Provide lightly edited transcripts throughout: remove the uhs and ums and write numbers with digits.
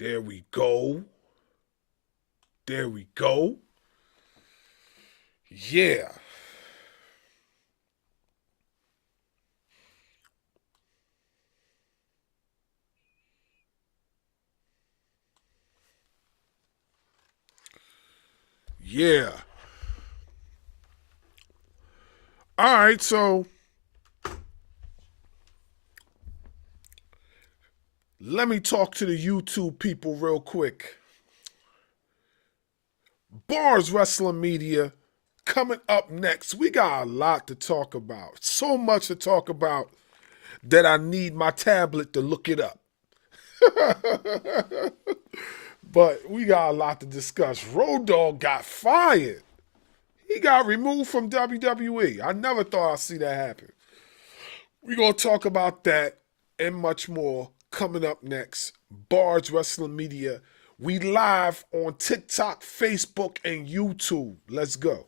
There we go. There we go. Yeah. Yeah. All right, so let me talk to the YouTube people real quick. Barz Wrestling Media coming up next. We got a lot to talk about. So much to talk about that I need my tablet to look it up. But we got a lot to discuss. Road Dogg got fired. He got removed from WWE. I never thought I'd see that happen. We're going to talk about that and much more coming up next. Barz Wrestling Media. We live on TikTok, Facebook, and YouTube. Let's go.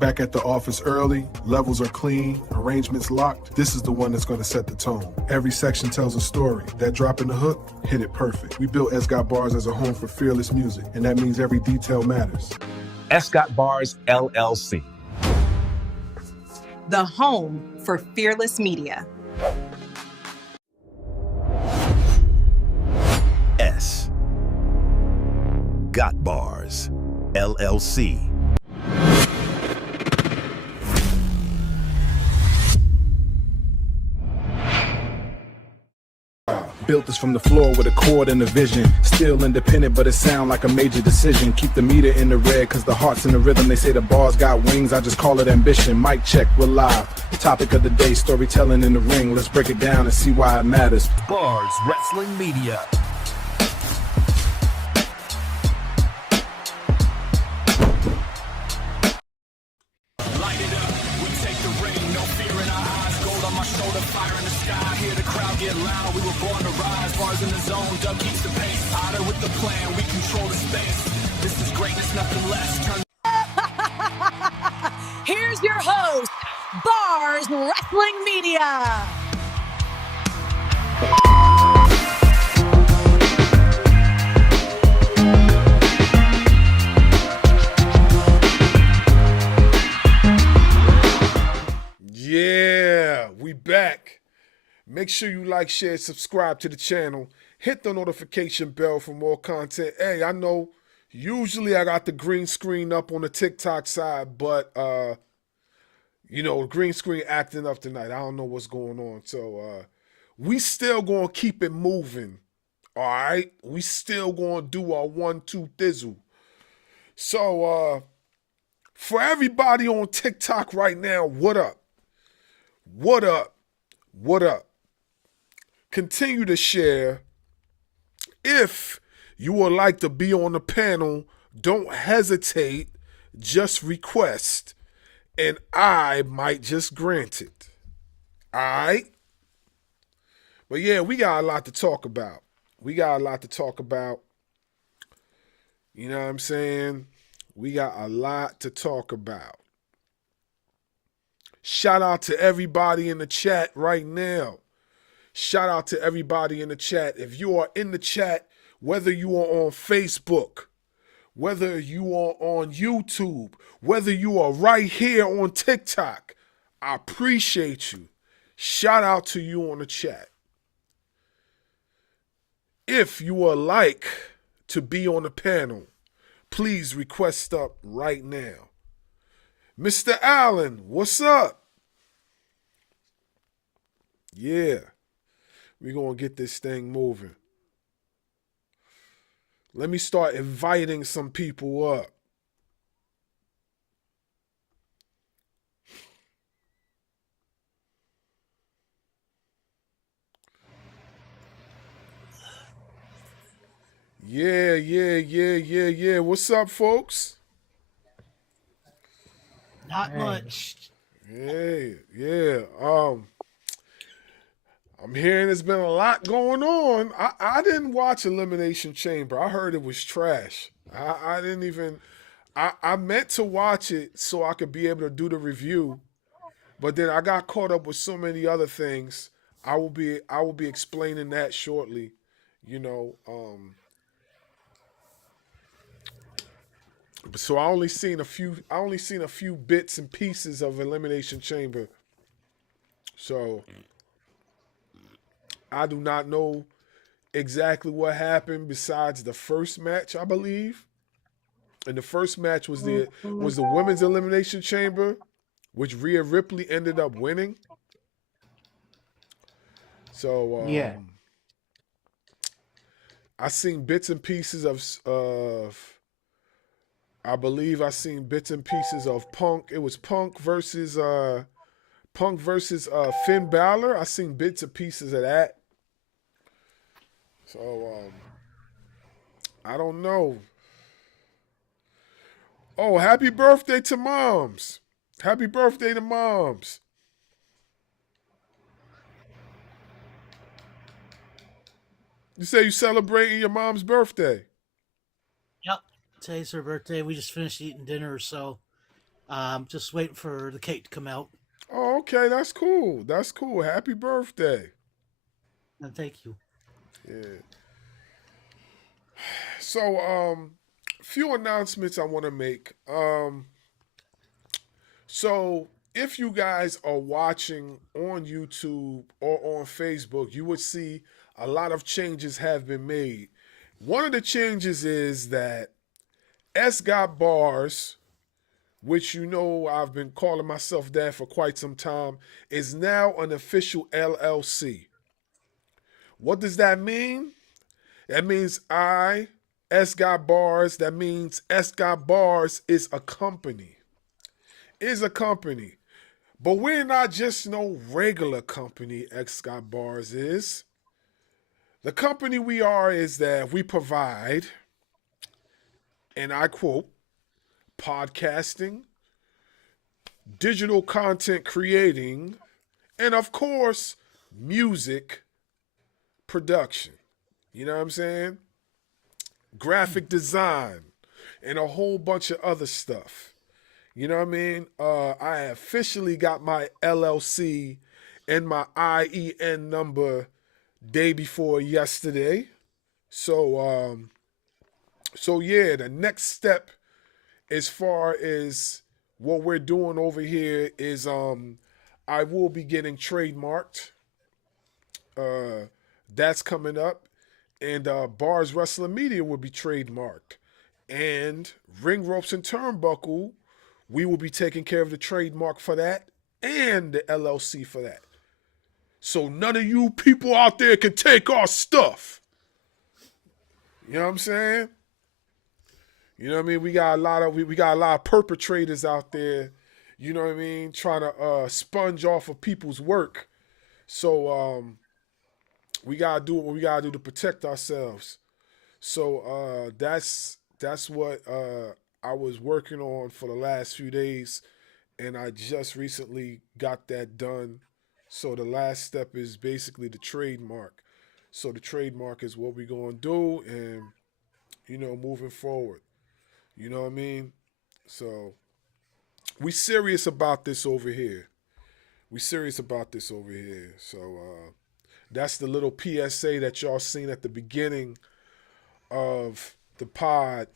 Back at the office early, levels are clean, arrangements locked. This is the one that's going to set the tone. Every section tells a story. That drop in the hook, hit it perfect. We built Escott Bars as a home for fearless music, and that means every detail matters. Escott Barz LLC. The home for fearless media. S. Got Bars LLC. Built this from the floor with a chord and a vision. Still independent, but it sound like a major decision. Keep the meter in the red, cause the heart's in the rhythm. They say the bars got wings, I just call it ambition. Mic check, we're live. Topic of the day, storytelling in the ring. Let's break it down and see why it matters. Barz Wrestling Media. Light it up, we take the ring, no fear in our eyes. Gold on my shoulder, fire in the sky. Hear the crowd get loud, we were born to rise. Bars in the zone, Doug keeps the pace. Otter with the plan, we control the space. This is greatness, nothing less. Turn Here's your host, Barz Wrestling Media. Yeah, we back. Make sure you like, share, subscribe to the channel. Hit the notification bell for more content. Hey, I know usually I got the green screen up on the TikTok side, but the green screen acting up tonight. I don't know what's going on. So we still gonna keep it moving. All right. We still gonna do our 1-2 thizzle. So for everybody on TikTok right now, what up? What up? What up? Continue to share. If you would like to be on the panel, don't hesitate. Just request, and I might just grant it. All right? But yeah, we got a lot to talk about. You know what I'm saying? We got a lot to talk about. Shout out to everybody in the chat right now. Shout out to everybody in the chat. If you are in the chat, whether you are on Facebook, whether you are on YouTube, whether you are right here on TikTok, I appreciate you. Shout out to you on the chat. If you would like to be on the panel, please request up right now. Mr. Allen, what's up? Yeah, we're going to get this thing moving. Let me start inviting some people up. Yeah. What's up, folks? Not much. Yeah. I'm hearing there's been a lot going on. I didn't watch Elimination Chamber. I heard it was trash. I didn't even. I meant to watch it so I could be able to do the review, but then I got caught up with so many other things. I will be explaining that shortly. You know, so I only seen a few bits and pieces of Elimination Chamber. So I do not know exactly what happened besides the first match, I believe. And the first match was the women's elimination chamber, which Rhea Ripley ended up winning. So Yeah. I seen bits and pieces of I believe I seen bits and pieces of Punk. It was Punk versus Finn Balor. I seen bits and pieces of that. So I don't know. Oh, happy birthday to moms. Happy birthday to moms. You say you celebrating your mom's birthday. Yep. Today's her birthday. We just finished eating dinner, so just waiting for the cake to come out. Oh, okay, that's cool. That's cool. Happy birthday. And thank you. Yeah. So, few announcements I want to make. So if you guys are watching on YouTube or on Facebook, you would see a lot of changes have been made. One of the changes is that S got bars, which you know I've been calling myself that for quite some time, is now an official LLC. What does that mean? That means S got bars. That means S got bars is a company. Is a company. But we're not just no regular company, S got bars is. The company we are is that we provide, and I quote, podcasting, digital content creating, and of course, music production. You know what I'm saying? Graphic design, and a whole bunch of other stuff. You know what I mean? I officially got my LLC and my IEN number day before yesterday. So yeah, the next step as far as what we're doing over here is I will be getting trademarked. That's coming up. And Barz Wrestling Media will be trademarked. And Ring Ropes and Turnbuckle, we will be taking care of the trademark for that and the LLC for that. So none of you people out there can take our stuff. You know what I'm saying? You know what I mean? We got a lot of perpetrators out there, you know what I mean, trying to sponge off of people's work. So we gotta do what we gotta do to protect ourselves. So that's what I was working on for the last few days, and I just recently got that done. So the last step is basically the trademark. So the trademark is what we're gonna do, and moving forward. You know what I mean? So we serious about this over here. We serious about this over here. So that's the little PSA that y'all seen at the beginning of the pod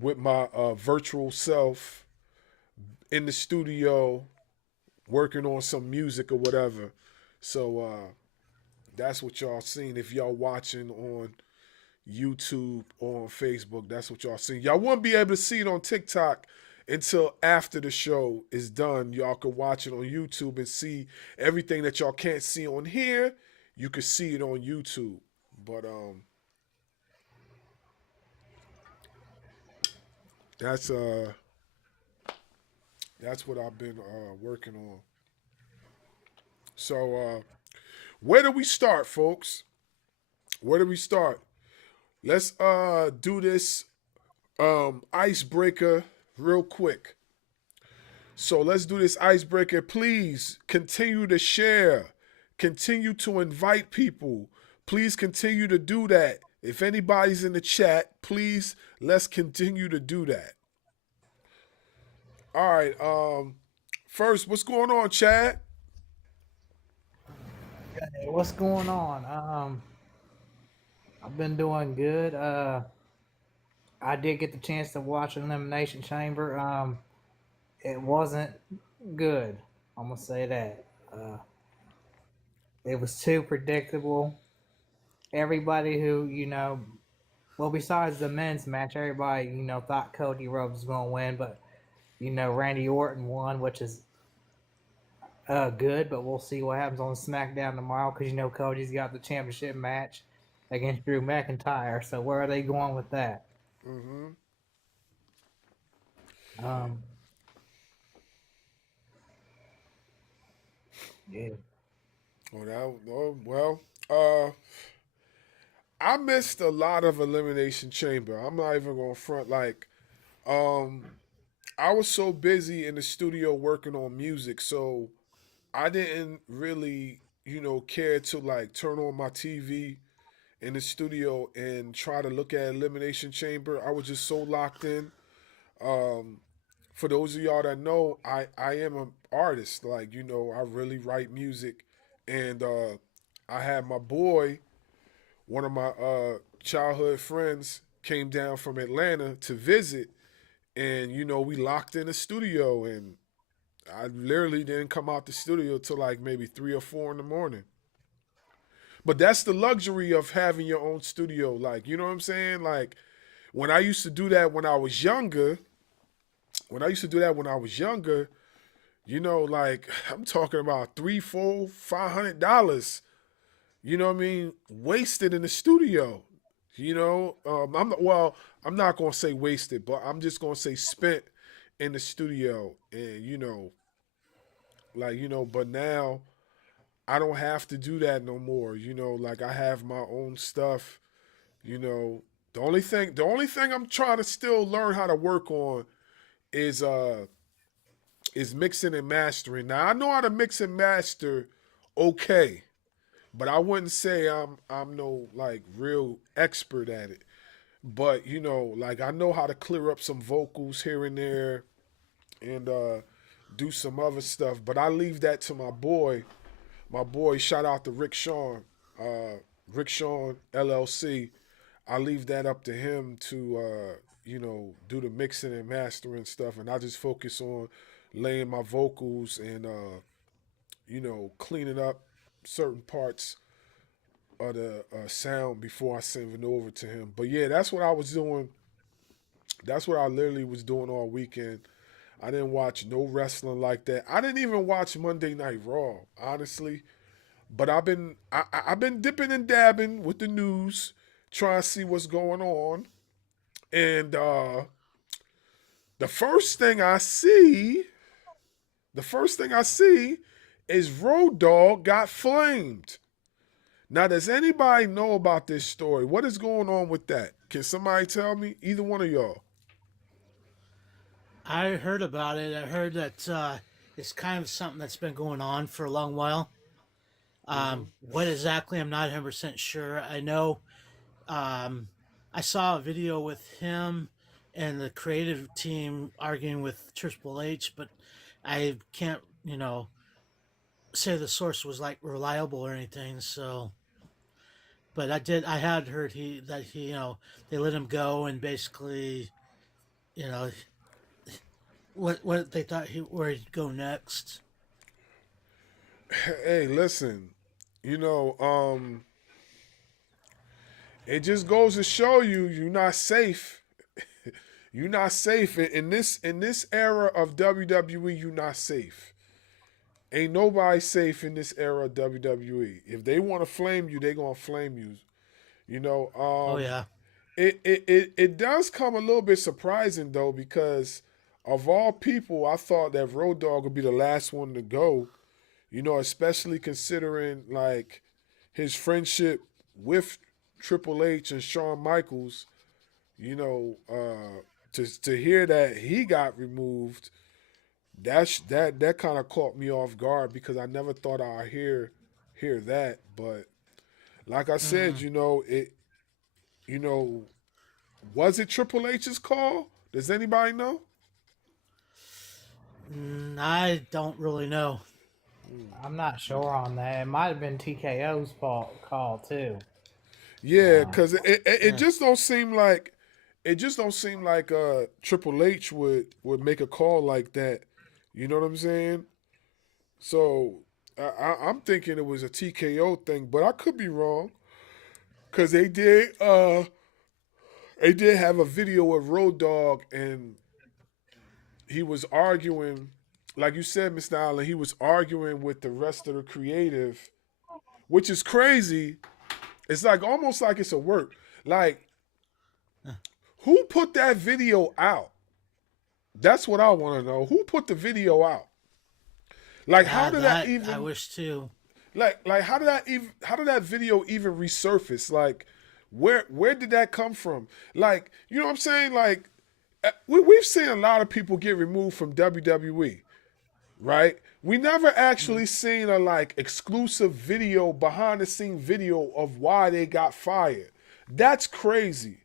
with my virtual self in the studio working on some music or whatever. So that's what y'all seen. If y'all watching on YouTube or on Facebook, that's what y'all seen. Y'all won't be able to see it on TikTok until after the show is done. Y'all can watch it on YouTube and see everything that y'all can't see on here. You can see it on YouTube. But that's what I've been working on. So where do we start, folks? Where do we start? Let's do this icebreaker real quick. So let's do this icebreaker. Please continue to share. Continue to invite people. Please continue to do that. If anybody's in the chat, please let's continue to do that. All right. First, what's going on, Chad? Hey, what's going on? I've been doing good. I did get the chance to watch Elimination Chamber. It wasn't good. I'm gonna say that. It was too predictable. Everybody who well, besides the men's match, everybody thought Cody Rhodes was gonna win, but Randy Orton won, which is good. But we'll see what happens on SmackDown tomorrow because Cody's got the championship match against Drew McIntyre. So where are they going with that? Mm-hmm. Um, yeah. I missed a lot of Elimination Chamber. I'm not even gonna front. Like, I was so busy in the studio working on music, so I didn't really, care to like turn on my TV in the studio and try to look at Elimination Chamber. I was just so locked in. Um, for those of y'all that know, I am an artist. Like, I really write music, and I had my boy, one of my childhood friends, came down from Atlanta to visit, and we locked in the studio, and I literally didn't come out the studio till like maybe 3 or 4 in the morning. But that's the luxury of having your own studio. Like, you know what I'm saying? Like, when I used to do that when I was younger, like I'm talking about $3, $4, $500, what I mean, wasted in the studio. I'm not gonna say wasted, but I'm just gonna say spent in the studio, and but now I don't have to do that no more. Like I have my own stuff. The only thing I'm trying to still learn how to work on is mixing and mastering. Now I know how to mix and master okay, but I wouldn't say I'm no like real expert at it. But like I know how to clear up some vocals here and there and do some other stuff. But I leave that to my boy. My boy, shout out to Rick Sean LLC. I leave that up to him to do the mixing and mastering stuff, and I just focus on laying my vocals and cleaning up certain parts of the sound before I send it over to him. But yeah, that's what I was doing. That's what I literally was doing all weekend. I didn't watch no wrestling like that. I didn't even watch Monday Night Raw, honestly. But I've been dipping and dabbing with the news, trying to see what's going on. And the first thing I see is Road Dogg got flamed. Now, does anybody know about this story? What is going on with that? Can somebody tell me? Either one of y'all. I heard about it. I heard that it's kind of something that's been going on for a long while. What exactly, I'm not 100% sure. I know I saw a video with him and the creative team arguing with Triple H, but I can't, say the source was like reliable or anything. So, but I had heard that he, they let him go and basically, you know, what they thought where he'd go next. Hey, listen, it just goes to show you're not safe. You're not safe in this era of WWE. You're not safe. Ain't nobody safe in this era of WWE. If they want to flame you, they gonna flame you. Oh yeah. It does come a little bit surprising though, because of all people, I thought that Road Dogg would be the last one to go. Especially considering like his friendship with Triple H and Shawn Michaels. To hear that he got removed, that kind of caught me off guard because I never thought I'd hear that. But like I said, was it Triple H's call? Does anybody know? I don't really know. I'm not sure on that. It might have been TKO's fault call too. Yeah, because it Yeah. just don't seem like Triple H would make a call like that. You know what I'm saying? So I'm thinking it was a TKO thing, but I could be wrong because they did have a video of Road Dogg and he was arguing, like you said, Mr. Allen, he was arguing with the rest of the creative, which is crazy. It's like almost like it's a work. Like, who put that video out? That's what I want to know. Who put the video out? Like, how did that even? I wish too. Like how did that video even resurface? Like, where did that come from? Like, you know what I'm saying? Like, we've seen a lot of people get removed from WWE, right? We never actually seen a like exclusive video, behind the scene video of why they got fired. That's crazy.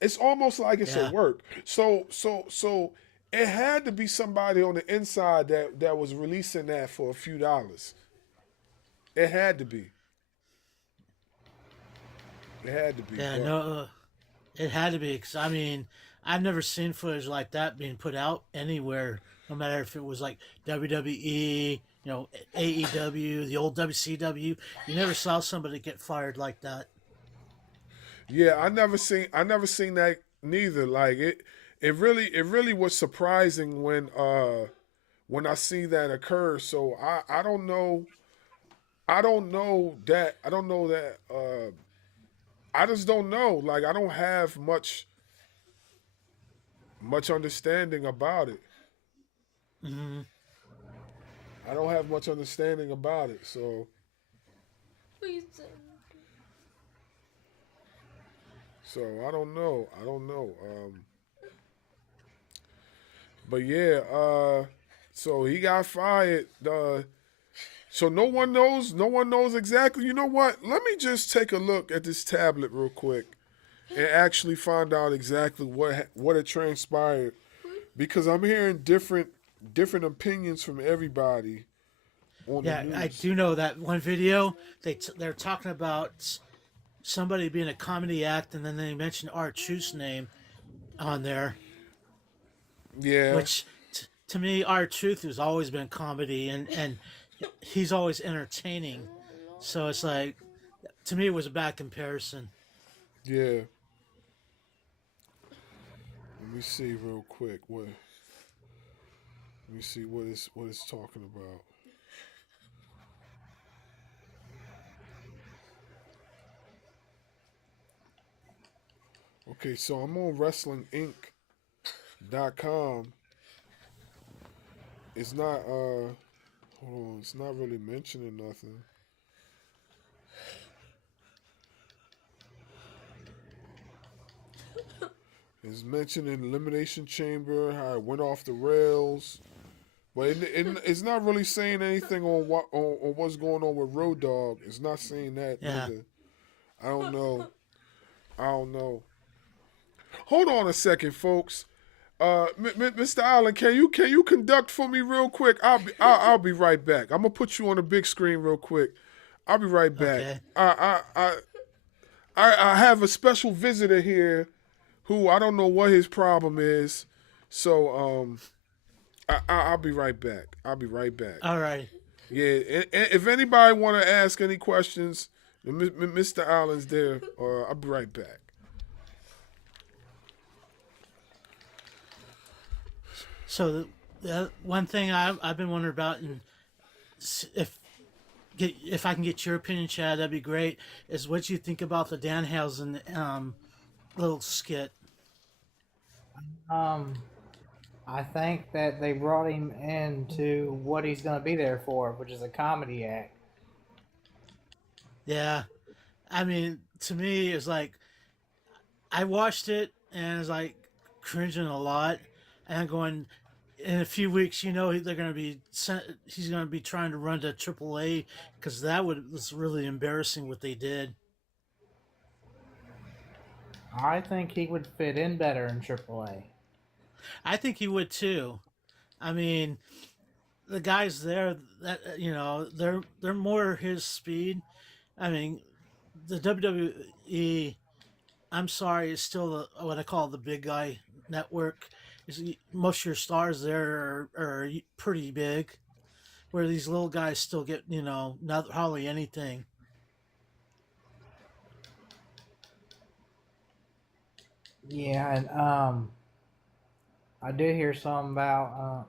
It's almost like it's a work. So it had to be somebody on the inside that was releasing that for a few dollars. It had to be. It had to be. Yeah, but- no, it had to be because I mean, I've never seen footage like that being put out anywhere. No matter if it was like WWE, AEW, the old WCW, you never saw somebody get fired like that. Yeah, I never seen that neither. Like it really was surprising when I see that occur. So I don't know. I just don't know. Like, I don't have much understanding about it. Mm-hmm. I don't have much understanding about it. So I don't know. But yeah, so he got fired. So no one knows exactly. You know what? Let me just take a look at this tablet real quick and actually find out exactly what had transpired, because I'm hearing different opinions from everybody on the news. I do know that one video they're talking about somebody being a comedy act, and then they mentioned R-Truth's name on there. Yeah. Which to me, R-Truth has always been comedy, and he's always entertaining. So it's like, to me, it was a bad comparison. Yeah. Let me see real quick let me see what it's talking about. Okay, so I'm on WrestlingInc.com. It's not hold on, it's not really mentioning nothing. It's mentioning Elimination Chamber, how it went off the rails, but it's not really saying anything on what's going on with Road Dogg. It's not saying that either. I don't know. Hold on a second, folks. Mr. Allen, can you conduct for me real quick? I'll be right back. I'm gonna put you on the big screen real quick. I'll be right back. Okay. I have a special visitor here who I don't know what his problem is. So I'll be right back. All right. Yeah, and if anybody want to ask any questions, Mr. Allen's there. I'll be right back. So the one thing I've been wondering about, and if I can get your opinion, Chad, that'd be great, is what you think about the Danhausen little skit. I think that they brought him into what he's going to be there for, which is a comedy act. Yeah. I mean, to me, it's like, I watched it and it's like cringing a lot. And I'm going, in a few weeks, they're going to be he's going to be trying to run to AAA, because was really embarrassing what they did. I think he would fit in better in AAA. I think he would too. I mean, the guys there that they're more his speed. I mean, the WWE. I'm sorry, it's still what I call the big guy network. Most of your stars there are pretty big, where these little guys still get not hardly anything. Yeah, and I did hear something about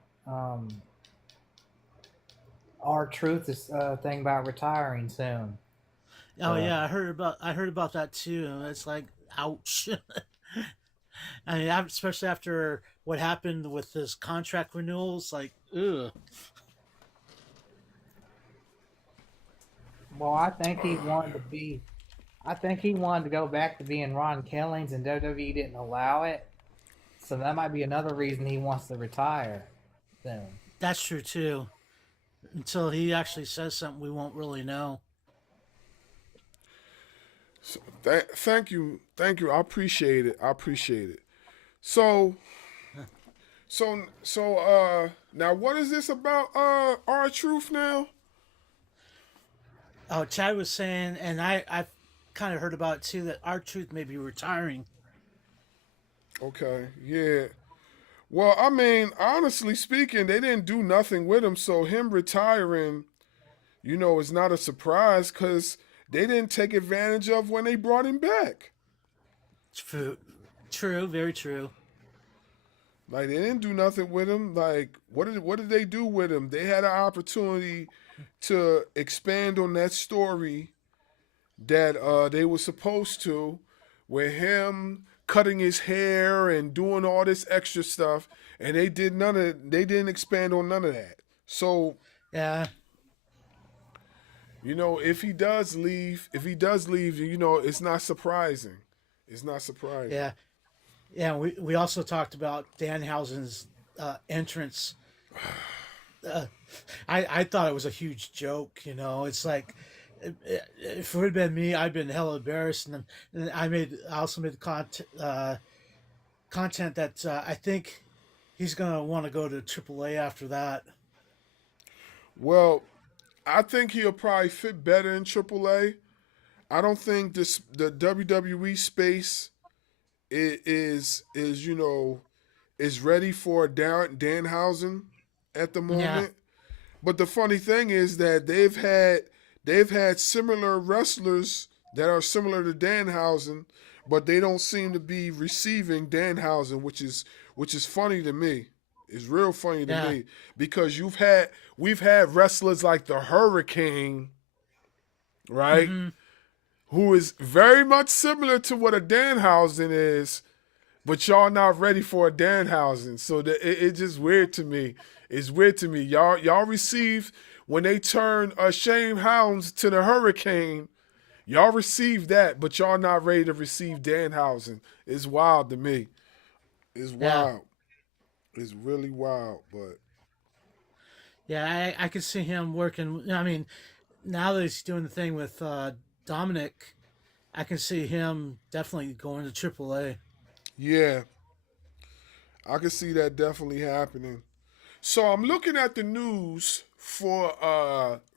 R-Truth is thing about retiring soon. Oh yeah, I heard about that too, and it's like, ouch. I mean, especially after what happened with his contract renewals, like, ugh. Well, I think he wanted to be. I think he wanted to go back to being Ron Killings, and WWE didn't allow it. So that might be another reason he wants to retire soon. That's true too. Until he actually says something, we won't really know. So, thank you. I appreciate it. So now what is this about R-Truth now? Oh, Chad was saying, and I've kind of heard about it too, that R-Truth may be retiring. Okay, yeah. Well, I mean, honestly speaking, they didn't do nothing with him, so him retiring, is not a surprise because they didn't take advantage of when they brought him back. True, very true. Like, they didn't do nothing with him. Like, what did they do with him? They had an opportunity to expand on that story that they were supposed to, with him cutting his hair and doing all this extra stuff, and they didn't expand on none of that. So yeah, if he does leave, it's not surprising. It's not surprising. Yeah. Yeah, we also talked about Danhausen's entrance. I thought it was a huge joke. It's like, if it would have been me, I'd been hella embarrassed, and I also made content that I think he's gonna want to go to AAA after that. Well, I think he'll probably fit better in AAA. I don't think the WWE space is ready for Danhausen at the moment. Yeah. But the funny thing is that they've had similar wrestlers that are similar to Danhausen, but they don't seem to be receiving Danhausen, which is funny to me. It's real funny to me because we've had wrestlers like the Hurricane, right? Mm-hmm. Who is very much similar to what a Danhausen is, but y'all not ready for a Danhausen. So it's just weird to me. It's weird to me. Y'all received, when they turned Shane Hounds to the Hurricane, y'all received that, but y'all not ready to receive Danhausen. It's wild to me. It's wild. It's really wild, but. Yeah, I could see him working. I mean, now that he's doing the thing with Dominic, I can see him definitely going to AAA. Yeah, I can see that definitely happening. So I'm looking at the news for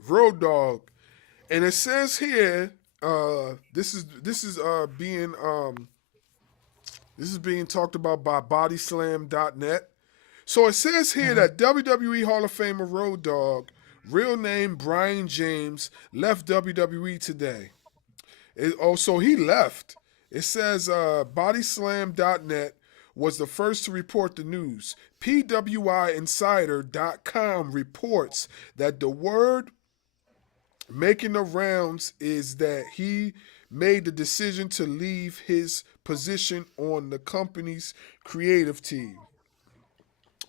Road Dogg, and it says here this is being talked about by Bodyslam.net. So it says here that WWE Hall of Famer Road Dogg, real name Brian James, left WWE today. So he left. It says Bodyslam.net was the first to report the news. PWIinsider.com reports that the word making the rounds is that he made the decision to leave his position on the company's creative team.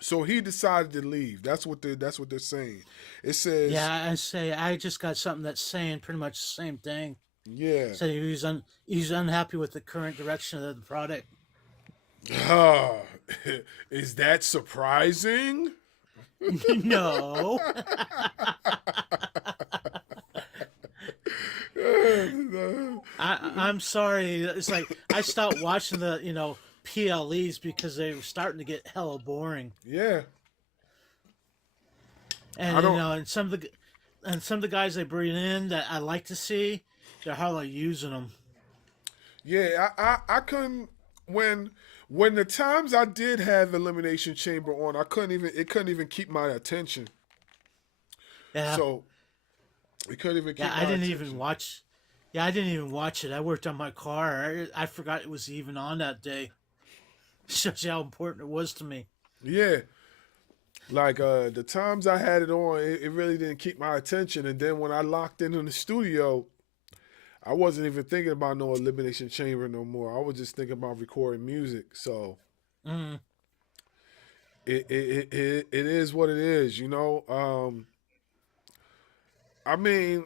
So he decided to leave. That's what they're saying. It says, yeah, I just got something that's saying pretty much the same thing. Yeah. So he's unhappy with the current direction of the product. Is that surprising? No. I'm sorry. It's like I stopped watching the PLEs because they were starting to get hella boring. Yeah. And I don't. and some of the guys they bring in that I like to see, they're hardly using them. Yeah, I couldn't when the times I did have Elimination Chamber on, I couldn't even it couldn't even keep my attention. Yeah, So it couldn't even yeah. keep I my didn't even attention. watch. Yeah, I didn't even watch it. I worked on my car. I forgot it was even on that day. Shows you how important it was to me. Yeah, like the times I had it on, it really didn't keep my attention. And then when I locked in the studio, I wasn't even thinking about no Elimination Chamber no more. I was just thinking about recording music. So Mm. it is what it is, you know. I mean,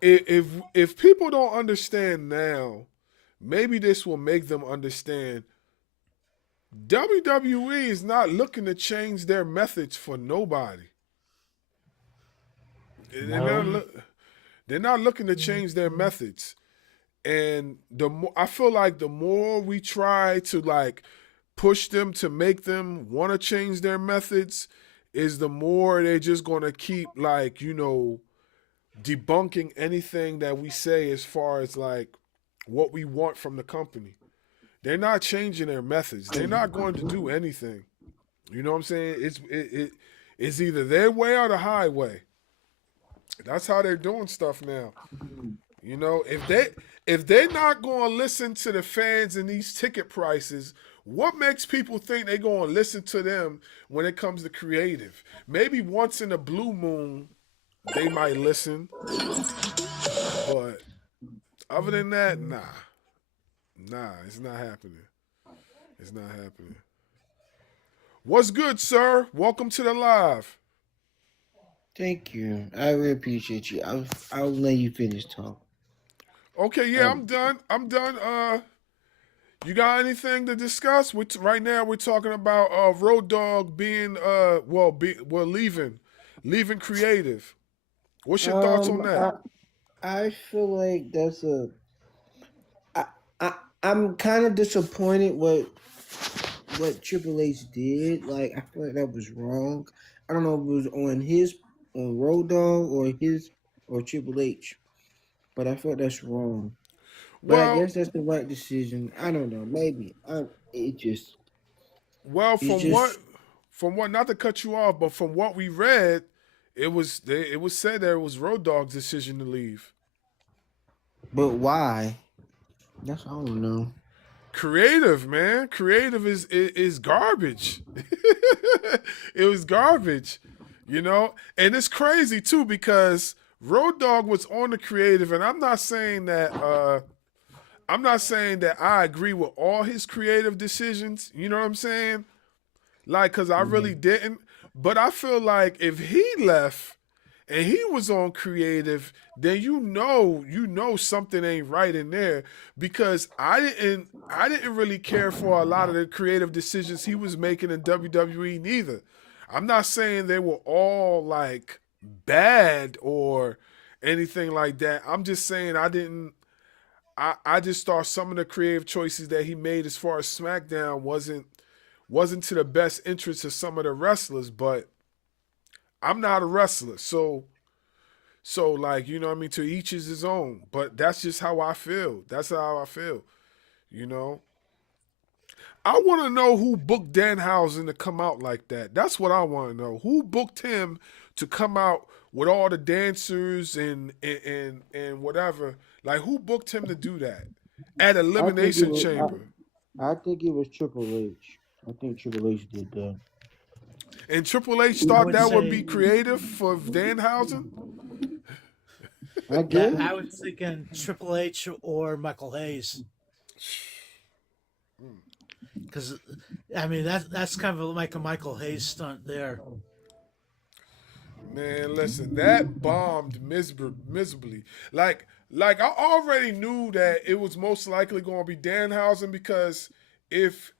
if people don't understand now, maybe this will make them understand. WWE is not looking to change their methods for nobody. They're not, No. they're not looking to change their methods. And the more I feel like the more we try to like push them to make them want to change their methods, is the more they're just going to keep like, you know, debunking anything that we say as far as like what we want from the company. They're not changing their methods. They're not going to do anything. You know what I'm saying? It's either their way or the highway. That's how they're doing stuff now. You know, if they're not going to listen to the fans and these ticket prices, what makes people think they're going to listen to them when it comes to creative? Maybe once in a blue moon they might listen, but other than that, nah, it's not happening. It's not happening. What's good, sir? Welcome to the live. Thank you. I really appreciate you. I'll let you finish talk. Okay, yeah, I'm done. I'm done. You got anything to discuss? Right now we're talking about Road Dogg being leaving creative. What's your thoughts on that? I feel like I, I I'm kind of disappointed what Triple H did. Like I feel like that was wrong. I don't know if it was on Road Dogg or Triple H, but I felt that's wrong. But I Well, guess that's the right decision. I don't know. Maybe it just well, it's just. from what not to cut you off, but from what we read, it was said that it was Road Dogg's decision to leave. But why? That's all I don't know. Creative, man. Creative is garbage. It was garbage, you know? And it's crazy too because Road Dogg was on the creative, and I'm not saying that I agree with all his creative decisions. You know what I'm saying? Like, cause I really didn't. But I feel like if he left and he was on creative, then you know something ain't right in there because I didn't really care for a lot of the creative decisions he was making in WWE neither. I'm not saying they were all like bad or anything like that. I'm just saying I just thought some of the creative choices that he made as far as SmackDown wasn't to the best interest of some of the wrestlers, but I'm not a wrestler, so like, you know what I mean, to each is his own. But that's just how I feel. That's how I feel. You know? I want to know who booked Danhausen to come out like that. That's what I want to know. Who booked him to come out with all the dancers and whatever? Like, who booked him to do that at I think it Elimination was. Chamber? I think it was Triple H. I think Triple H did that. And Triple H I thought would that would be say, creative for Danhausen. I yeah, guess. I was thinking Triple H or Michael Hayes. Because, I mean, that's kind of like a Michael Hayes stunt there. Man, listen, that bombed miserably. Like I already knew that it was most likely going to be Danhausen because if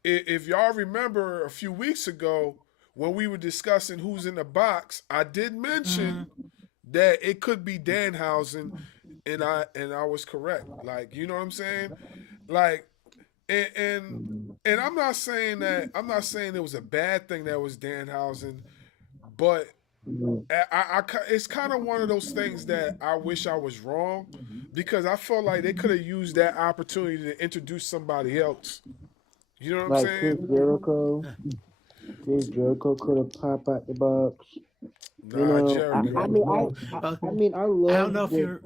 y'all remember a few weeks ago when we were discussing who's in the box, I did mention that it could be Danhausen, and I was correct. Like, you know what I'm saying? Like, and and, and I'm not saying it was a bad thing that was Danhausen, But Mhm. it's kind of one of those things that I wish I was wrong because I felt like they could have used that opportunity to introduce somebody else. You know what I'm Like saying? Chris Jericho could have popped out the box. You Nah, know, Jericho. Well, I mean, I don't know if you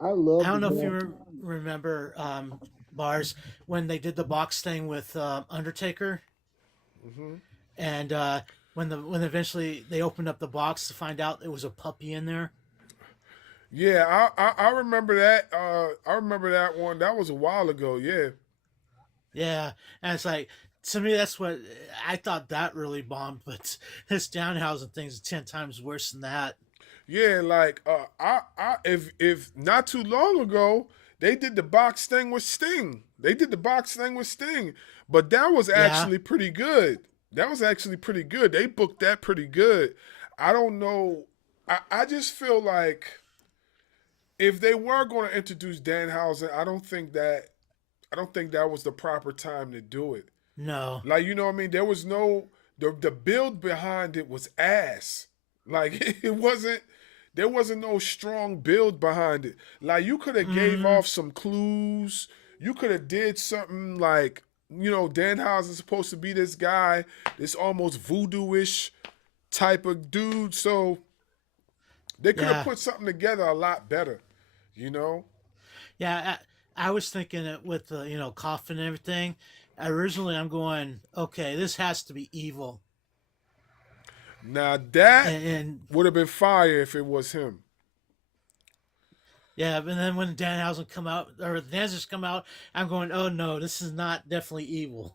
I I love don't the know if match. you remember Bars when they did the box thing with Undertaker, Hmm. and when eventually they opened up the box to find out it was a puppy in there. Yeah, I remember that. I remember that one. That was a while ago. Yeah. Yeah, and it's like to me that's what I thought that really bombed, but this Downhouse thing is 10 times worse than that. Yeah, like if not too long ago they did the box thing with Sting. They did the box thing with Sting, but that was Yeah, actually pretty good. That was actually pretty good. They booked that pretty good. I don't know. I just feel like if they were going to introduce Danhausen, I don't think that was the proper time to do it. no, Like you know what I mean? There was no the build behind it was ass. Like it wasn't there wasn't no strong build behind it. Like you could have gave mm, off some clues. You could have did something like Danhausen's supposed to be this guy, this almost voodoo-ish type of dude. So they could have yeah, put something together a lot better, you know? yeah. I was thinking it with the coffin and everything. Originally, I'm going, okay, this has to be evil, Now that and would have been fire if it was him. yeah, but then when Danhausen come out or the dancers come out, I'm going, oh no, this is not definitely evil.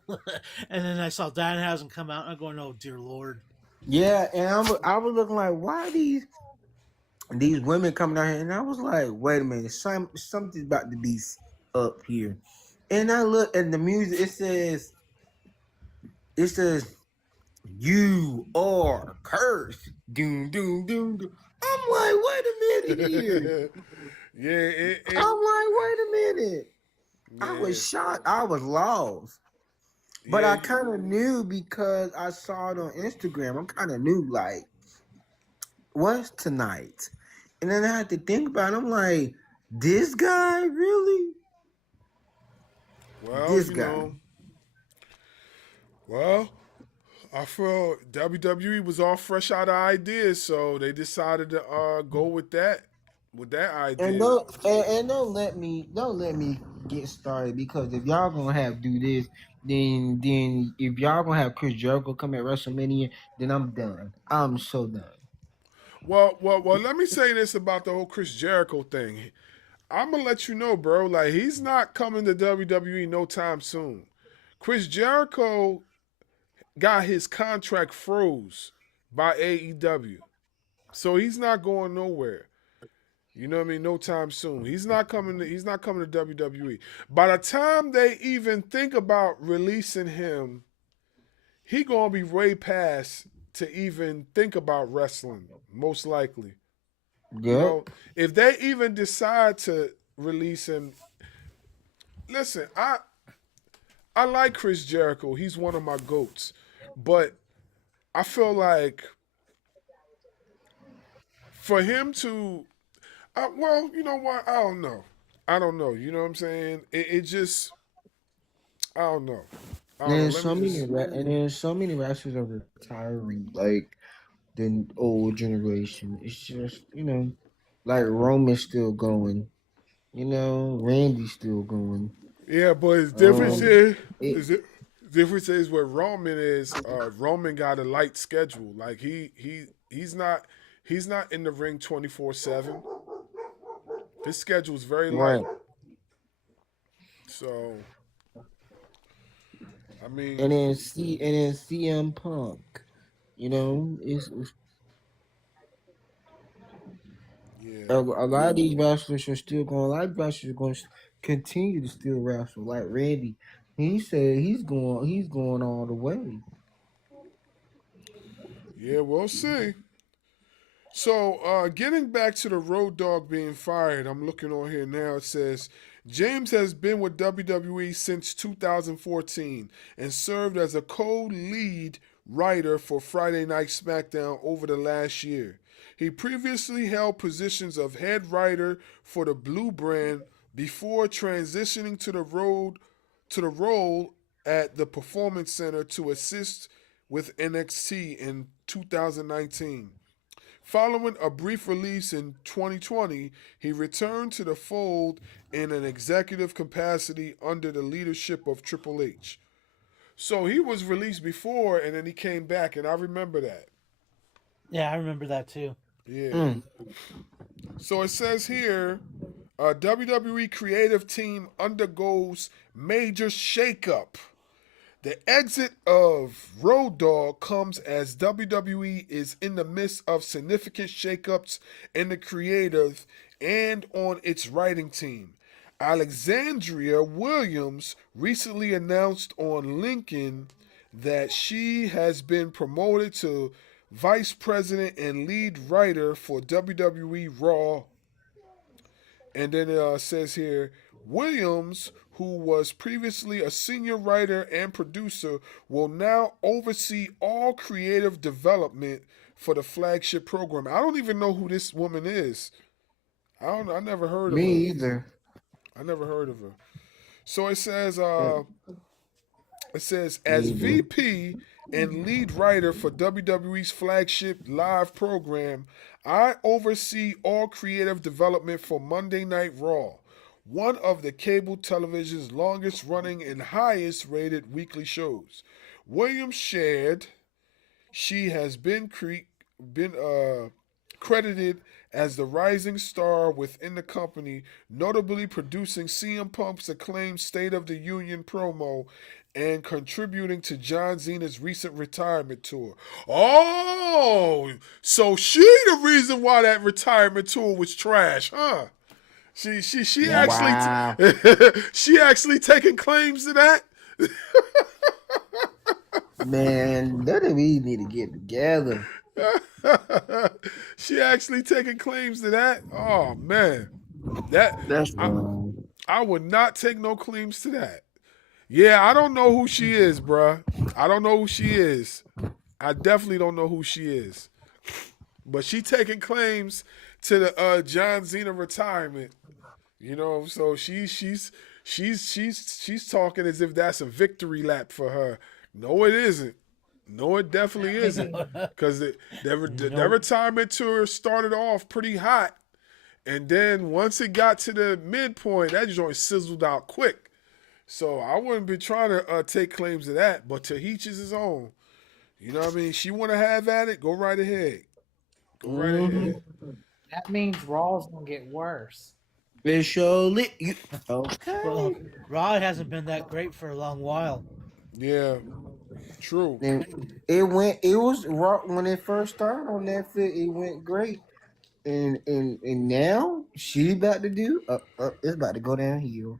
And then I saw Danhausen come out, and I'm going, oh dear lord. Yeah, and I was looking like, why these women coming out here? And I was like, wait a minute, something's about to be up here. And I look at the music. It says you are cursed. Doom doom doom doom. I'm like, wait a minute here. Yeah, it I'm like, wait a minute. I yeah. was shocked. I was lost. But Yeah, I kind of knew because I saw it on Instagram. I kind of knew, like, what's tonight? And then I had to think about it. I'm like, this guy? Really? well, This guy. well, I feel WWE was all fresh out of ideas, so they decided to go with that And idea. don't let me get started, because if y'all gonna have do this, then if y'all gonna have Chris Jericho come at WrestleMania, then I'm done. I'm so done. Well. Let me say this about the whole Chris Jericho thing. I'm gonna let you know, bro. Like he's not coming to WWE no time soon. Chris Jericho got his contract froze by AEW, so he's not going nowhere. You know what I mean? No time soon. He's not coming to WWE. By the time they even think about releasing him, he gonna be way past to even think about wrestling. Most likely. You know, Yep. if they even decide to release him, listen, I like Chris Jericho. He's one of my goats, but I feel like for him to, well, you know what? I don't know. I don't know. You know what I'm saying? It just, I don't know. I don't know. And Let me just. then so many wrestlers are retiring, like the old generation. It's just, like Roman's still going. Randy's still going. Yeah, but his difference Um, is, it, is it, difference is where Roman is. Roman got a light schedule. Like he's not in the ring 24/7. His schedule is very right. light. So I And mean, then CM Punk. It's yeah, a lot of these wrestlers are still going. A lot of wrestlers are going to continue to still wrestle. Like Randy, he said he's going. He's going all the way. yeah, we'll see. So, getting back to the Road Dogg being fired, I'm looking on here now. It says James has been with WWE since 2014 and served as a co lead writer for Friday Night SmackDown over the last year. He previously held positions of head writer for the Blue brand before transitioning to the role at the Performance Center to assist with NXT in 2019. Following a brief release in 2020, he returned to the fold in an executive capacity under the leadership of Triple H. So he was released before and then he came back, and I remember that. Yeah, I remember that too. Yeah. So it says here WWE creative team undergoes major shakeup. The exit of Road Dogg comes as WWE is in the midst of significant shakeups in the creative and on its writing team. Alexandria Williams recently announced on LinkedIn that she has been promoted to vice president and lead writer for WWE Raw. And then it says here, Williams, who was previously a senior writer and producer, will now oversee all creative development for the flagship program. I don't even know who this woman is. I never heard of Me her. either. I never heard of her. So it says as Me either. VP and lead writer for WWE's flagship live program, I oversee all creative development for Monday Night Raw, one of the cable television's longest running and highest rated weekly shows. Williams shared she has been credited as the rising star within the company, notably producing CM Punk's acclaimed State of the Union promo and contributing to John Cena's recent retirement tour. Oh, so she the reason why that retirement tour was trash, huh? She Wow. actually she actually taking claims to that. Man, WWE need to get together. She actually taking claims to that. Oh man, that That's I, wrong. I would not take no claims to that. Yeah, I don't know who she is, bruh. I don't know who she is. I definitely don't know who she is. But she taking claims to the John Cena retirement. You know, so she's talking as if that's a victory lap for her. No, it isn't. No, it definitely isn't. Because their retirement tour started off pretty hot. And then once it got to the midpoint, that joint sizzled out quick. So I wouldn't be trying to take claims of that, but to each is his own. You know what I mean? She want to have at it, go right ahead. Go right ahead. That means Raw's gonna get worse. Visually, okay. Well, Raw hasn't been that great for a long while. Yeah, true. And it was raw when it first started on Netflix. It went great, and now she about to do. It's about to go downhill.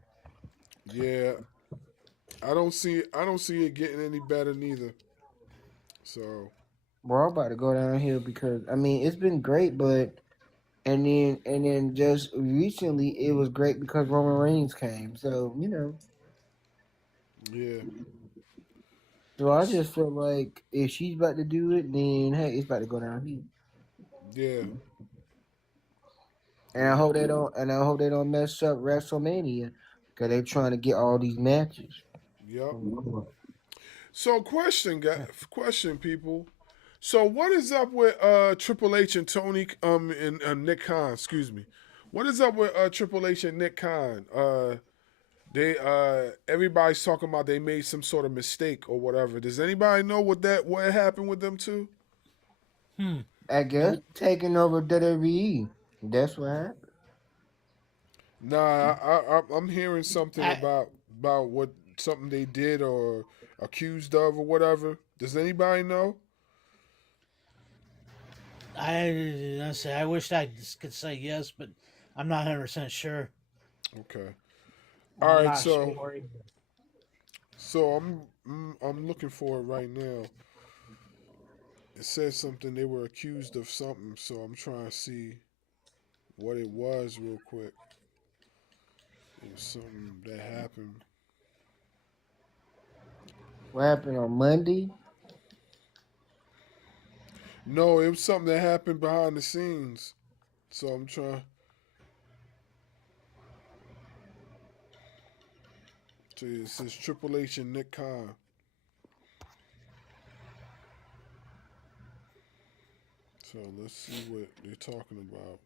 Yeah, I don't see it getting any better neither. So Raw about to go downhill because I mean it's been great, but and then just recently it was great because Roman Reigns came. So yeah, so I just feel like if she's about to do it, then hey, it's about to go downhill. yeah, And I hope they don't. And I hope they don't mess up WrestleMania because they're trying to get all these matches. yep. So question, people. So what is up with Triple H and Tony and Nick Khan? Excuse me. What is up with Triple H and Nick Khan? They everybody's talking about they made some sort of mistake or whatever. Does anybody know what happened with them two? I guess taking over WWE. That's what happened. Nah, I'm hearing something I- about what something they did or accused of or whatever. Does anybody know? I wish I could say yes, but I'm not 100% sure. Okay. I'm All right, not so sure either. so I'm looking for it right now. It says something they were accused of something, so I'm trying to see what it was real quick. It was something that happened. What happened on Monday? No, it was something that happened behind the scenes. So I'm trying. So it says Triple H and Nick Khan. So let's see what they're talking about.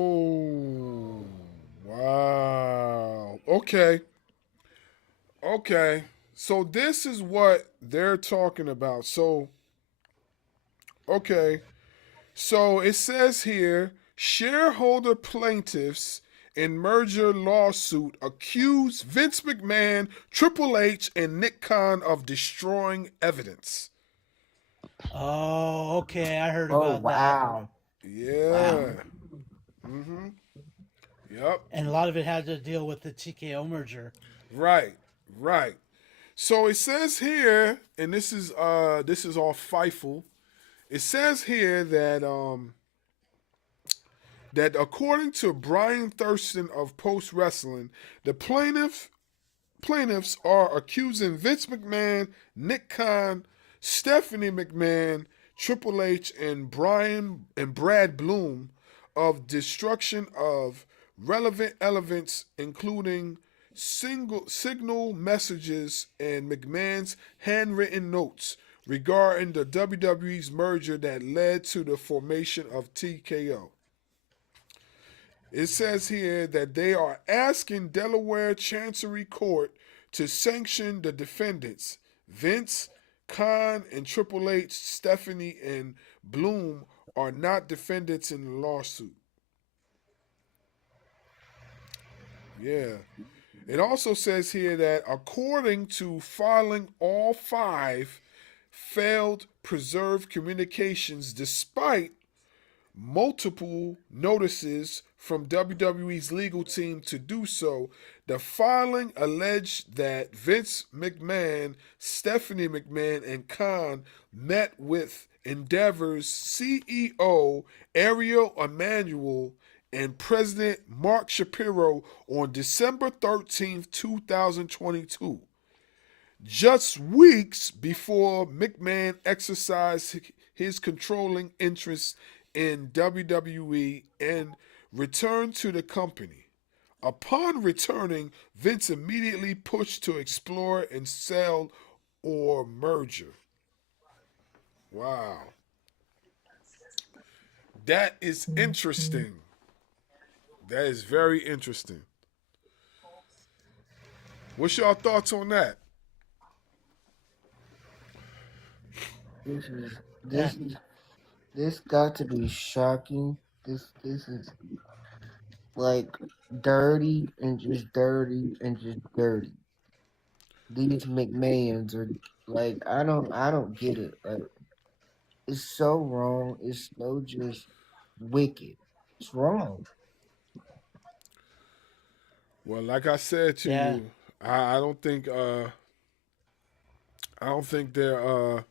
Oh, wow. Okay. Okay. So this is what they're talking about. So, okay. So it says here shareholder plaintiffs in merger lawsuit accuse Vince McMahon, Triple H, and Nick Khan of destroying evidence. Oh, okay. I heard Oh about that. wow, wow. Yeah. Mm-hmm. Yep. And a lot of it had to deal with the TKO merger. Right. Right. So it says here, and this is all Fightful. It says here that according to Brian Thurston of Post Wrestling, the plaintiffs are accusing Vince McMahon, Nick Khan, Stephanie McMahon, Triple H, and Brad Bloom of destruction of relevant elements, including signal messages and McMahon's handwritten notes regarding the WWE's merger that led to the formation of TKO. It says here that they are asking Delaware Chancery Court to sanction the defendants, Vince, Khan, and Triple H. Stephanie, and Bloom are not defendants in the lawsuit. Yeah. It also says here that according to filing all 5 failed preserved communications despite multiple notices from WWE's legal team to do so, the filing alleged that Vince McMahon, Stephanie McMahon, and Khan met with Endeavor's CEO Ariel Emanuel and President Mark Shapiro on December 13th, 2022, just weeks before McMahon exercised his controlling interest in WWE and returned to the company. Upon returning, Vince immediately pushed to explore and sell or merger. Wow. That is interesting. That is very interesting. What's your thoughts on that? This got to be shocking. This is like dirty and just dirty and just dirty. These McMahons are like I don't get it. Like it's so wrong. It's so just wicked. It's wrong. Well, like I said to Yeah. you, I don't think I don't think they're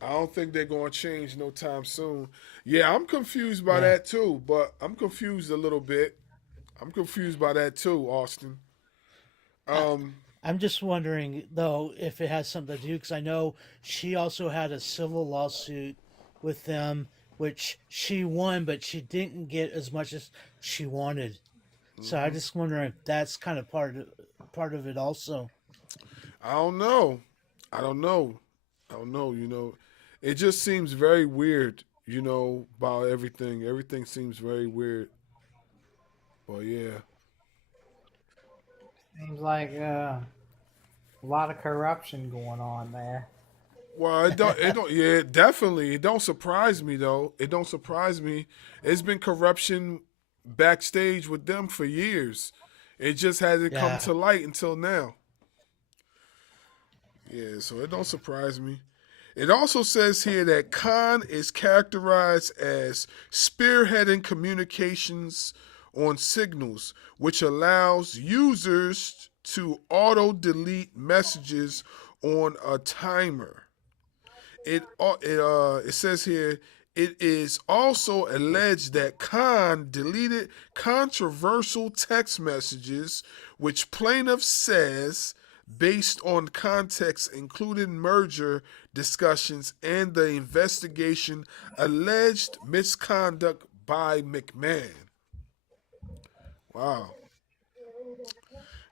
I don't think they're gonna change no time soon. Yeah, I'm confused by Yeah. that too, but I'm confused a little bit. I'm confused by that too, Austin. I, Um, I'm just wondering though if it has something to do because I know she also had a civil lawsuit with them, which she won, but she didn't get as much as she wanted. So I just wonder if that's kind of part of it also. I don't know. I don't know. I don't know. It just seems very weird. About everything. Everything seems very weird. But yeah. Seems like a lot of corruption going on there. Well, it don't. It don't. Yeah, definitely. It don't surprise me though. It don't surprise me. It's been corruption backstage with them for years. It just hasn't come Yeah. to light until now. Yeah, so it don't surprise me. It also says here that Khan is characterized as spearheading communications on signals, which allows users to auto delete messages on a timer. It says here It is also alleged that Khan deleted controversial text messages, which plaintiff says, based on context including merger discussions and the investigation, alleged misconduct by McMahon. Wow.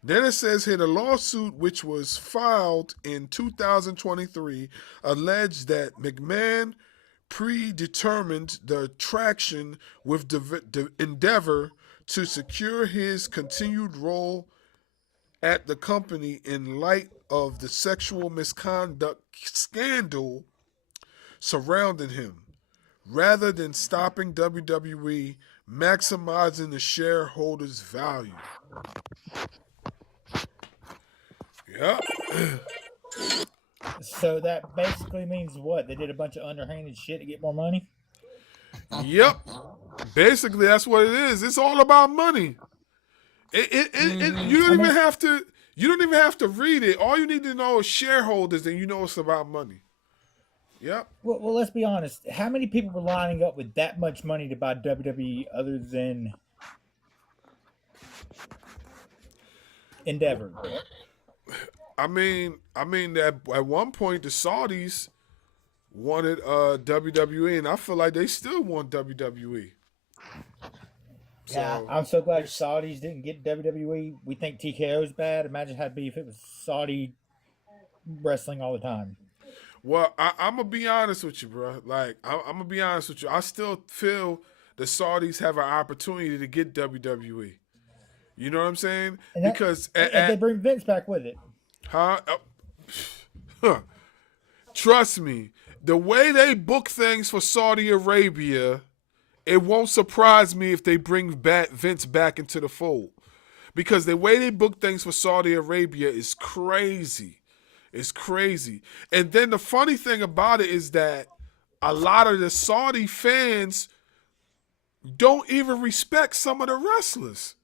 Then it says here the lawsuit, which was filed in 2023, alleged that McMahon predetermined the traction with Endeavor to secure his continued role at the company in light of the sexual misconduct scandal surrounding him, rather than stopping WWE maximizing the shareholders' value. Yep. So that basically means what? They did a bunch of underhanded shit to get more money? Yep. Basically, that's what it is. It's all about money. You don't even have to. You don't even have to read it. All you need to know is shareholders, and you know it's about money. Yep. Well, let's be honest. How many people were lining up with that much money to buy WWE other than Endeavor? I mean that at one point the Saudis wanted WWE, and I feel like they still want WWE. Yeah, I'm so glad Saudis didn't get WWE. We think TKO's bad. Imagine how it'd be if it was Saudi wrestling all the time. Well, I'm gonna be honest with you, bro. Like I'm gonna be honest with you. I still feel the Saudis have an opportunity to get WWE. You know what I'm saying? Because and they bring Vince back with it. Huh? Trust me, the way they book things for Saudi Arabia, it won't surprise me if they bring Vince back into the fold. Because the way they book things for Saudi Arabia is crazy. It's crazy. And then the funny thing about it is that a lot of the Saudi fans don't even respect some of the wrestlers.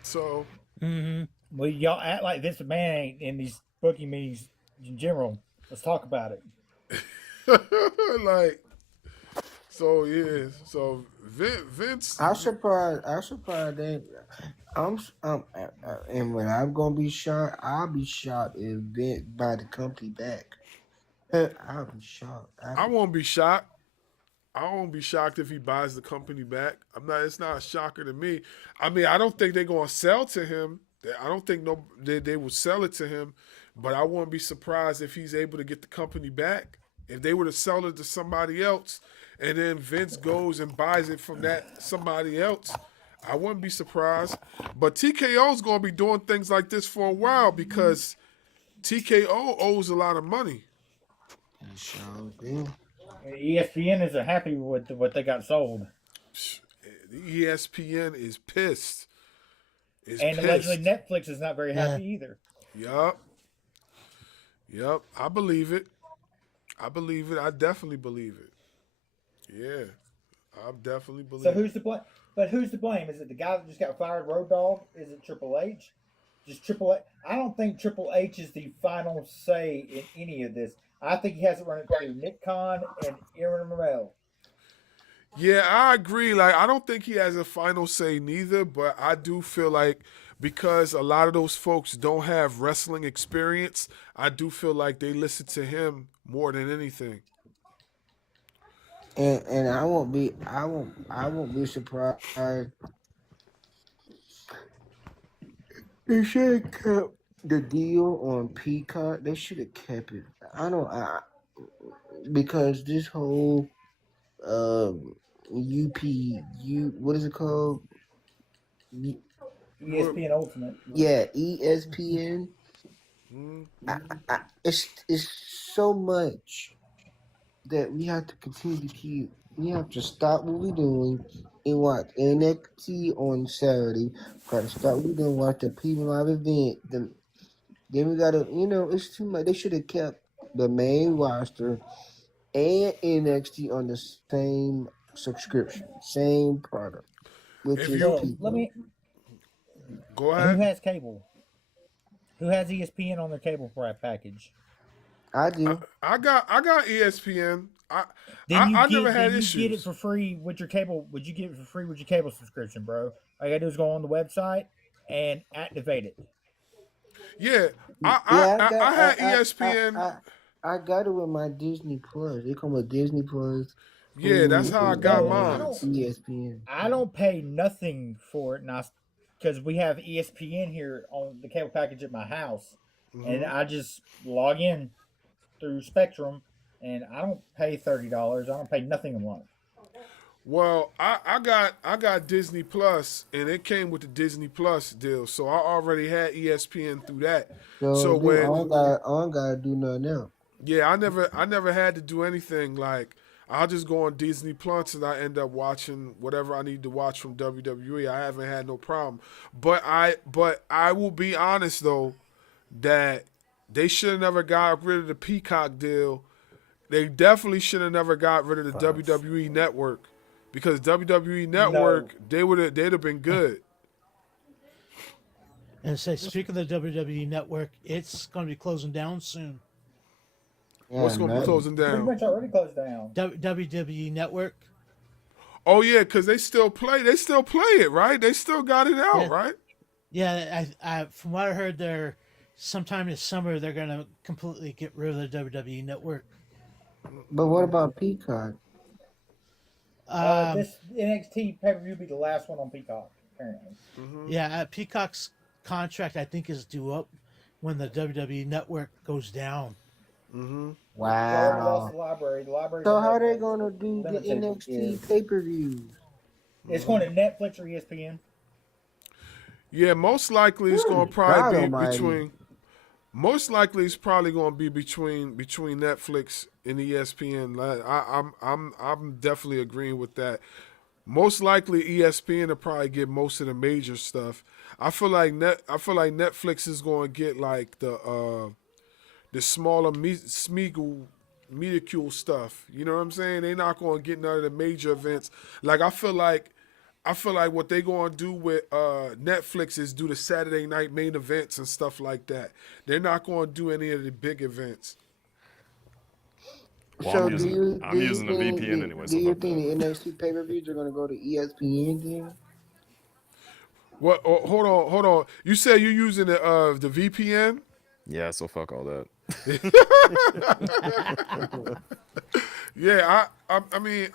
So... Mm-hmm. Well, y'all act like Vince McMahon ain't in these booking meetings in general. Let's talk about it. So Vince. I'm surprised that and when I'm gonna be shocked, I'll be shocked if Vince buy the company back. I'll be shocked. I won't be shocked. I won't be shocked if he buys the company back. It's not a shocker to me. I mean, I don't think they're gonna sell to him. I don't think they will sell it to him, but I wouldn't be surprised if he's able to get the company back. If they were to sell it to somebody else, and then Vince goes and buys it from that somebody else, I wouldn't be surprised. But TKO is going to be doing things like this for a while because TKO owes a lot of money. ESPN isn't happy with what they got sold. ESPN is pissed. Allegedly Netflix is not very happy either. Yup. I believe it. I definitely believe it. Yeah. I definitely believe it. So who's to blame? But who's to blame? Is it the guy that just got fired, Road Dogg? Is it Triple H? Just Triple H? I don't think Triple H is the final say in any of this. I think he has to run it through Nick Khan and Aaron Morrell. Yeah, I agree. I don't think he has a final say neither, but I do feel like because a lot of those folks don't have wrestling experience, I do feel like they listen to him more than anything. And I won't be surprised. They should have kept the deal on Peacock. They should have kept it. Because this whole what is it called? ESPN Ultimate. Yeah, ESPN. It's so much that we have to continue to keep. We have to stop what we're doing and watch NXT on Saturday. Got to stop what we're doing, watch the Premium Live event. Then we gotta, it's too much. They should have kept the main roster and NXT on the same subscription, same product. Let me go ahead. Who has cable? Who has ESPN on their cable package? I do. I got ESPN. I never had then you get it issues. for free with your cable. Would you get it for free with your cable subscription, bro? All you gotta do is go on the website and activate it. Yeah, Yeah, I had ESPN. I got it with my Disney Plus. It come with Disney Plus, Yeah, that's Hulu, how I got No, I mine. don't. ESPN. I don't pay nothing for it, and because we have ESPN here on the cable package at my house, and I just log in through Spectrum, and I don't pay $30. I don't pay nothing a month. Well, I got Disney Plus, and it came with the Disney Plus deal, so I already had ESPN through that. So So dude, when I don't gotta do nothing else. yeah, I never had to do anything. Like I'll just go on Disney Plus and I end up watching whatever I need to watch from WWE. I haven't had no problem. But I will be honest though that they should have never got rid of the Peacock deal. They definitely should have never got rid of the WWE Network because WWE Network they'd have been good. And say, speaking of the WWE Network, it's going to be closing down soon. Yeah, What's going to be closing Pretty down? much already closed down. WWE Network. Oh yeah, because they still play it, right? They still got it out, Yeah. right? Yeah, I from what I heard, they're sometime this summer they're going to completely get rid of the WWE Network. But what about Peacock? This NXT pay per view be the last one on Peacock, apparently. Yeah, Peacock's contract I think is due up when the WWE Network goes down. Already Wow. lost the library. The library. So how they gonna do the Limited, NXT pay-per-views? It's going to Netflix or ESPN. Yeah, most likely it's going to probably be almighty. between. Most likely it's probably going to be between Netflix and ESPN. Like, I'm definitely agreeing with that. Most likely ESPN will probably get most of the major stuff. I feel like Netflix is going to get like the smaller minuscule stuff. You know what I'm saying? They're not going to get none of the major events. Like I feel like what they're going to do with Netflix is do the Saturday night main events and stuff like that. They're not going to do any of the big events. Well, So I'm using the VPN anyway. Do you think the NXT pay-per-views are gonna go to ESPN then? What? Oh, hold on. You said you're using the VPN? Yeah, so fuck all that. Yeah, I mean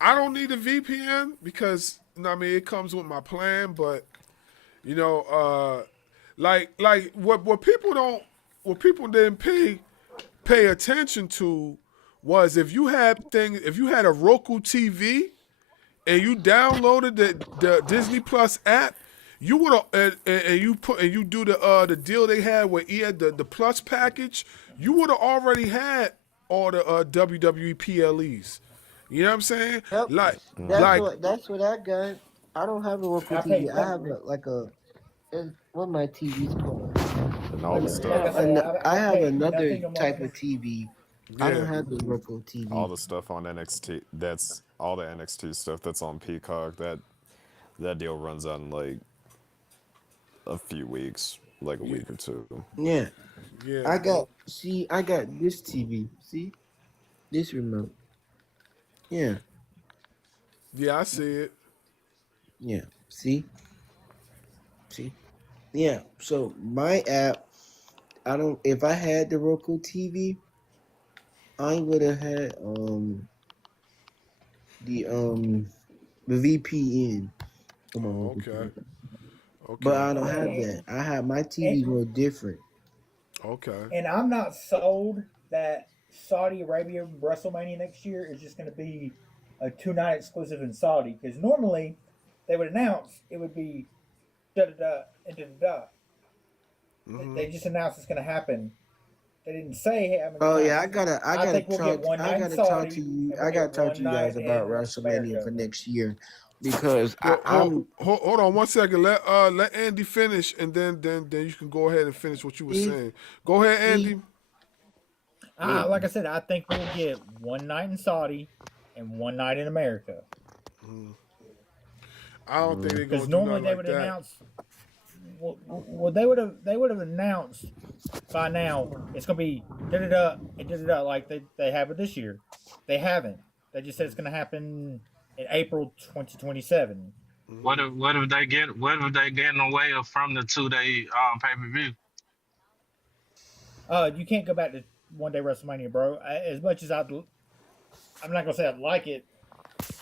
I don't need a VPN because I mean it comes with my plan, but you know, like what people didn't pay attention to was if you had a Roku TV and you downloaded the Disney Plus app, you would have and you do the deal they had with the Plus package, you would have already had all the WWE PLEs. You know what I'm saying? Yep. Like That's what I got. I don't have a Roku TV. I have what my TV's called. And all the stuff. I have another type of TV. I don't have the Roku TV. All the stuff on NXT. That's all the NXT stuff that's on Peacock. That deal runs out in like a few weeks, like a week or two. Yeah. yeah. I got this TV. See? This remote. Yeah. Yeah, I see it. Yeah. See? Yeah. So my app, if I had the Roku TV, I would have had the VPN. Come on. Okay. But I don't have that. I have my TV real different. Okay. And I'm not sold that Saudi Arabia WrestleMania next year is just going to be a 2-night exclusive in Saudi, because normally they would announce it would be da-da-da and da-da-da. They just announced it's going to happen. They didn't say, hey, I'm Oh yeah, I gotta we'll get one night in talk Saudi, to you. and I we'll gotta get talk one to you guys night about in WrestleMania America. for next year because Hold on 1 second. Let Andy finish, and then you can go ahead and finish what you were saying. Go ahead, Andy. Like I said, I think we'll get one night in Saudi and one night in America. I don't think they're going Because to do normally nothing they like would that. announce. Well, they would have announced by now it's gonna be da da da and da da da like they have it this year. They haven't. They just said it's gonna happen in April 2027. What if they getting away from the 2 day pay per view? You can't go back to 1 day WrestleMania, bro. As much as I'm not gonna say I like it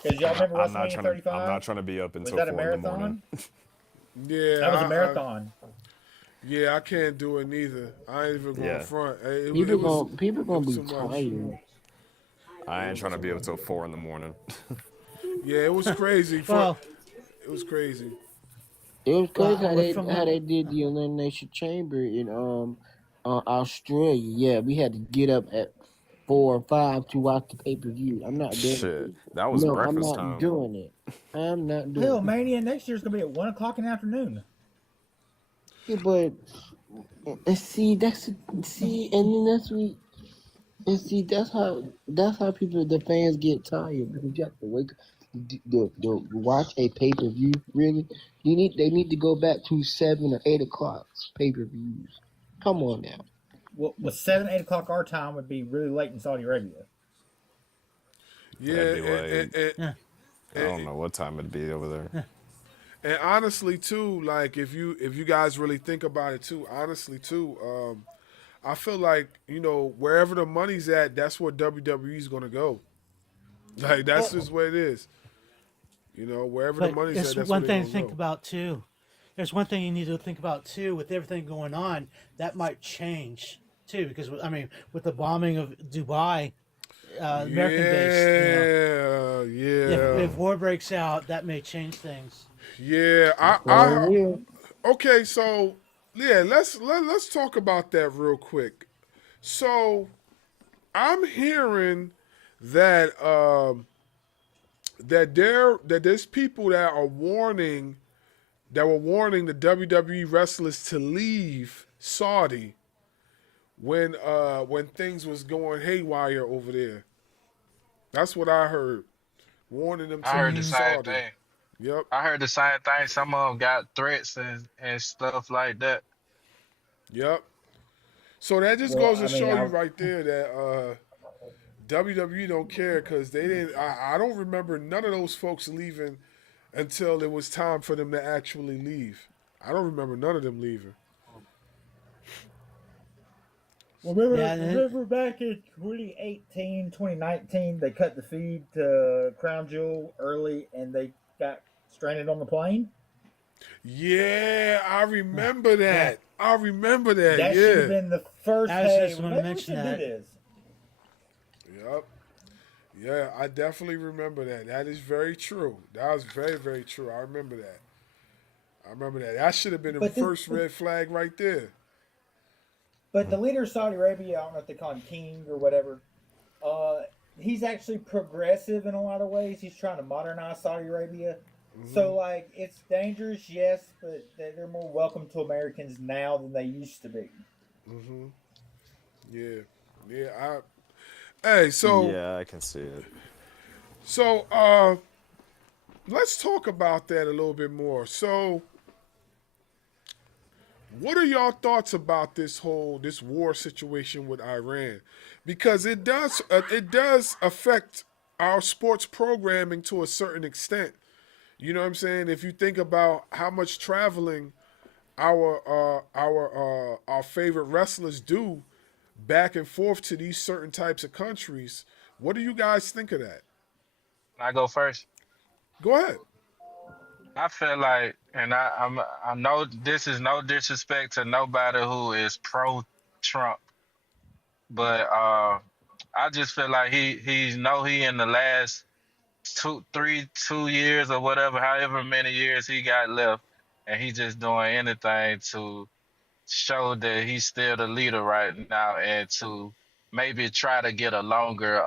because y'all remember WrestleMania 35. I'm not trying to be up Was until that a 4 in the morning. marathon? Yeah, That was a marathon. Yeah, I can't do it neither. I ain't even going front. People gonna be too much. tired. I ain't trying to be up till 4 in the morning. Yeah, it was crazy. Well, it was crazy. It was crazy Well, how they did the Elimination Chamber in Australia. Yeah, we had to get up at 4 or 5 to watch the pay per view. I'm not doing Shit, it. that was I'm breakfast not time. doing it. I'm not doing Hell, it. Mania next year's gonna be at 1 o'clock in the afternoon. Yeah, but and see and then that's how people the fans get tired because you have to wake up to watch a pay per view. Really, they need to go back to 7 or 8 o'clock pay per views. Come on now. Well, 7, 8 o'clock our time would be really late in Saudi Arabia. Yeah, That'd be and I don't know what time it'd be over there. And honestly, too, like if you guys really think about it, too, honestly, too, I feel like wherever the money's at, that's where WWE's gonna go. Like that's just what it is. Wherever the money's at, that's one where thing they're to think go. about too. There's one thing you need to think about too. With everything going on, that might change too. Because with the bombing of Dubai, American based. Yeah. If war breaks out, that may change things. Yeah, okay, so let's talk about that real quick. So I'm hearing that there's people that were warning the WWE wrestlers to leave Saudi when things was going haywire over there. That's what I heard. Warning them to I heard the leave same Saudi. thing. Yep. I heard the same thing. Some of them got threats and stuff like that. Yep. So that just Well, goes to I mean, show you right there that WWE don't care because they didn't. I don't remember none of those folks leaving until it was time for them to actually leave. I don't remember none of them leaving. Remember back in 2019, they cut the feed to Crown Jewel early and they got stranded on the plane? Yeah, I remember that. I remember that. That should have been the first. I was Hey, just gonna maybe we mention should do that. this. Yep. Yeah, I definitely remember that. That is very true. That was very, very true. I remember that. That should have been the first red flag right there. But the leader of Saudi Arabia, I don't know if they call him king or whatever, he's actually progressive in a lot of ways. He's trying to modernize Saudi Arabia. Mm-hmm. So, like, it's dangerous, yes, but they're more welcome to Americans now than they used to be. Mm-hmm. Yeah. Yeah, I can see it. So, let's talk about that a little bit more. So, what are y'all thoughts about this war situation with Iran? Because it does affect our sports programming to a certain extent. You know what I'm saying? If you think about how much traveling our favorite wrestlers do back and forth to these certain types of countries, what do you guys think of that? I go first. Go ahead. I feel like, and I know this is no disrespect to nobody who is pro Trump, but I just feel like he in the last 2 years or whatever, however many years he got left, and he just doing anything to show that he's still the leader right now and to maybe try to get a longer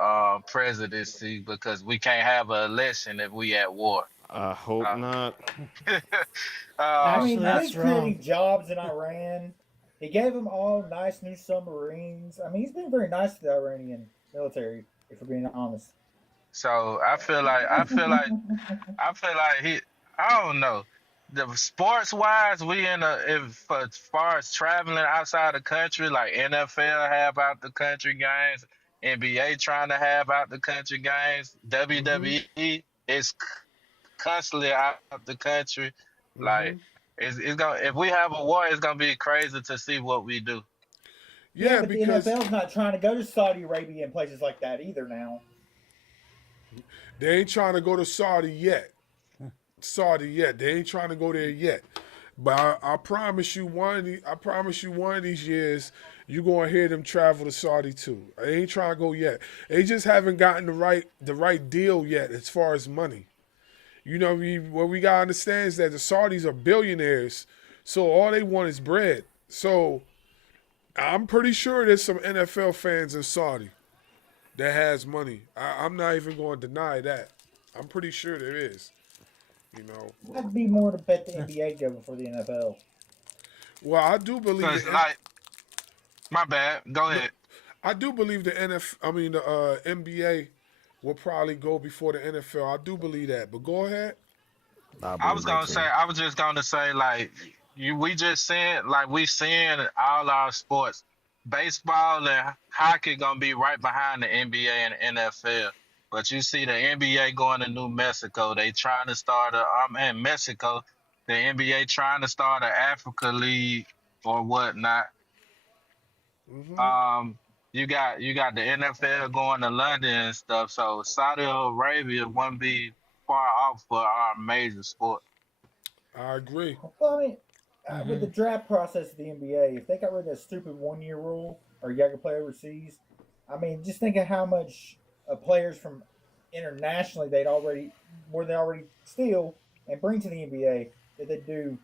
presidency because we can't have an election if we at war. I hope not. I mean, that's he's wrong. creating jobs in Iran. He gave them all nice new submarines. I mean, he's been very nice to the Iranian military, if we're being honest. So I feel like he, I don't know. the sports wise, we in a if as far as traveling outside the country, like NFL have out the country games, NBA trying to have out the country games, WWE is constantly out the country. Like it's gonna if we have a war, it's gonna be crazy to see what we do. Yeah, Yeah, but the because NFL's not trying to go to Saudi Arabia and places like that either now. they ain't trying to go to Saudi yet. They ain't trying to go there yet. But I promise you I promise you one of these years you gonna hear them travel to Saudi too. They ain't trying to go yet. They just haven't gotten the right deal yet as far as money. You know, what we gotta understand is that the Saudis are billionaires, so all they want is bread. So I'm pretty sure there's some NFL fans in Saudi that has money. I'm not even going to deny that. I'm pretty sure there is. You know, I'd be more to bet the NBA go before the NFL. well, I do believe Cause like my bad, go ahead. I do believe the NBA will probably go before the NFL. I do believe that. But go ahead. I was just gonna say like we just saying like we seeing all our sports. Baseball and hockey gonna be right behind the NBA and NFL. But you see the NBA going to New Mexico. They trying to start in Mexico, the NBA trying to start an Africa League or whatnot. You got the NFL going to London and stuff. So Saudi Arabia wouldn't be far off for our major sport. I agree. Well, I mean, with the draft process of the NBA, if they got rid of that stupid 1 year rule or you got to play overseas, I mean, just think of how much players from internationally they already steal and bring to the NBA that they do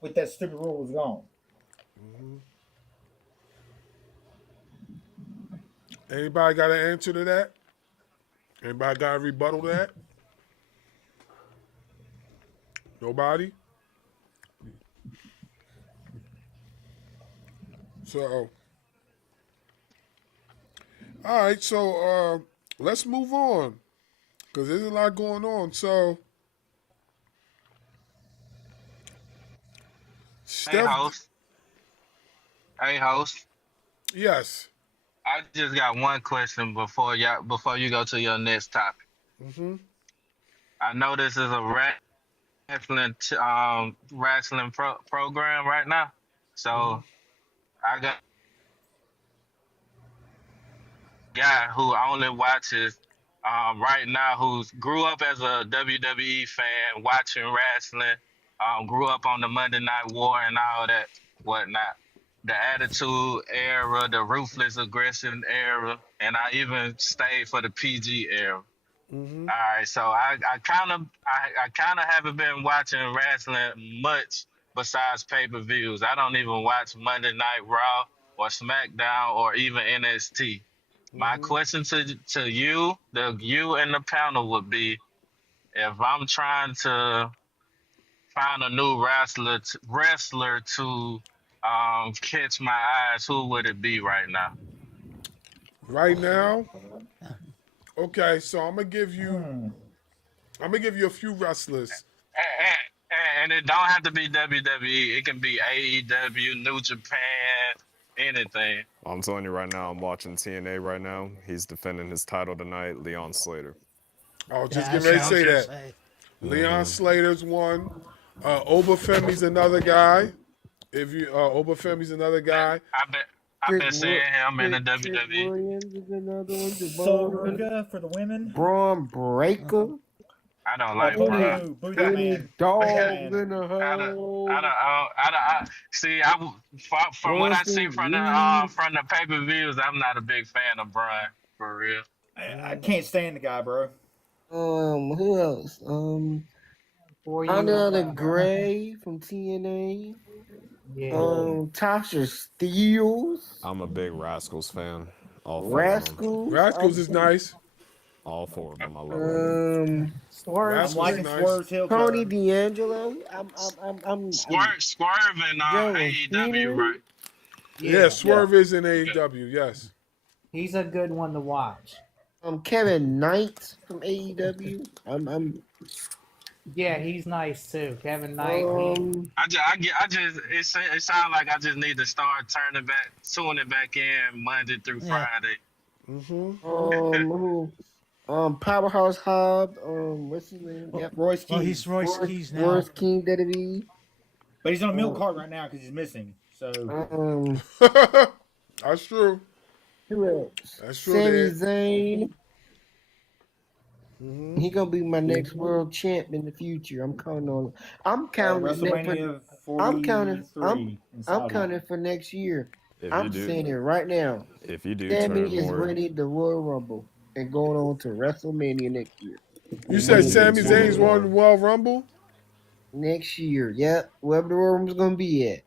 with that stupid rule was gone. Anybody got an answer to that? Anybody got a rebuttal to that? Nobody? So, all right. So, let's move on because there's a lot going on. So, Hey host. Yes. I just got one question before you go to your next topic. I know this is a wrestling program right now, so I got a guy who only watches right now who's grew up as a WWE fan, watching wrestling, grew up on the Monday Night War and all that whatnot. The Attitude Era, the Ruthless Aggression Era, and I even stayed for the PG era. All right, so I kind of haven't been watching wrestling much besides pay-per-views. I don't even watch Monday Night Raw or SmackDown or even NXT. My question to you, you and the panel would be, if I'm trying to find a new wrestler to catch my eyes, who would it be right now? Right now? Okay, so I'm gonna give you a few wrestlers. And it don't have to be WWE. It can be AEW, New Japan, anything. I'm telling you right now, I'm watching TNA right now. He's defending his title tonight, Leon Slater. Oh, just get ready to say that. Leon Slater's one. Obafemi's another guy. If you Obafemi's another guy. I've been seeing him in the WWE. Williams is another one. Soul Ruga for the women. Braun Breaker. I don't like Braun. Dogs in the hole. See, from what I see from the pay-per-views, I'm not a big fan of Braun, for real. I can't stand the guy, bro. Who else? Honor the Gray from TNA. Yeah. Tasha Steeles. I'm a big Rascals fan. All four Rascals. Rascals is nice. All four of them. I love them. Swerve. I'm liking Swerve's heel Tony turn. D'Angelo. Swerve in AEW, right? Yeah, Swerve is in AEW. Yes. He's a good one to watch. Kevin Knight from AEW. Yeah, he's nice too. Kevin Knight. It sounds like I just need to start tuning back in Monday through Yeah. Friday. Who? Powerhouse Hobbs. What's his name? Well, Yep. Royce Well, Keys. he's Royce Keys now. Royce King WWE. But he's on a milk cart right now because he's missing. So That's true. Who else? That's true. Sami Dad. Zayn. He gonna be my next world champ in the future. I'm counting on. I'm counting. WrestleMania I'm counting. 43 in Saudi. I'm counting for next year. If I'm you do, saying it right now. if you do Sammy turn is more, winning the Royal Rumble and going on to WrestleMania next year. You said you Sami do Zayn's more. won Royal Rumble? Next year, yep. Wherever the Royal Rumble's gonna be at.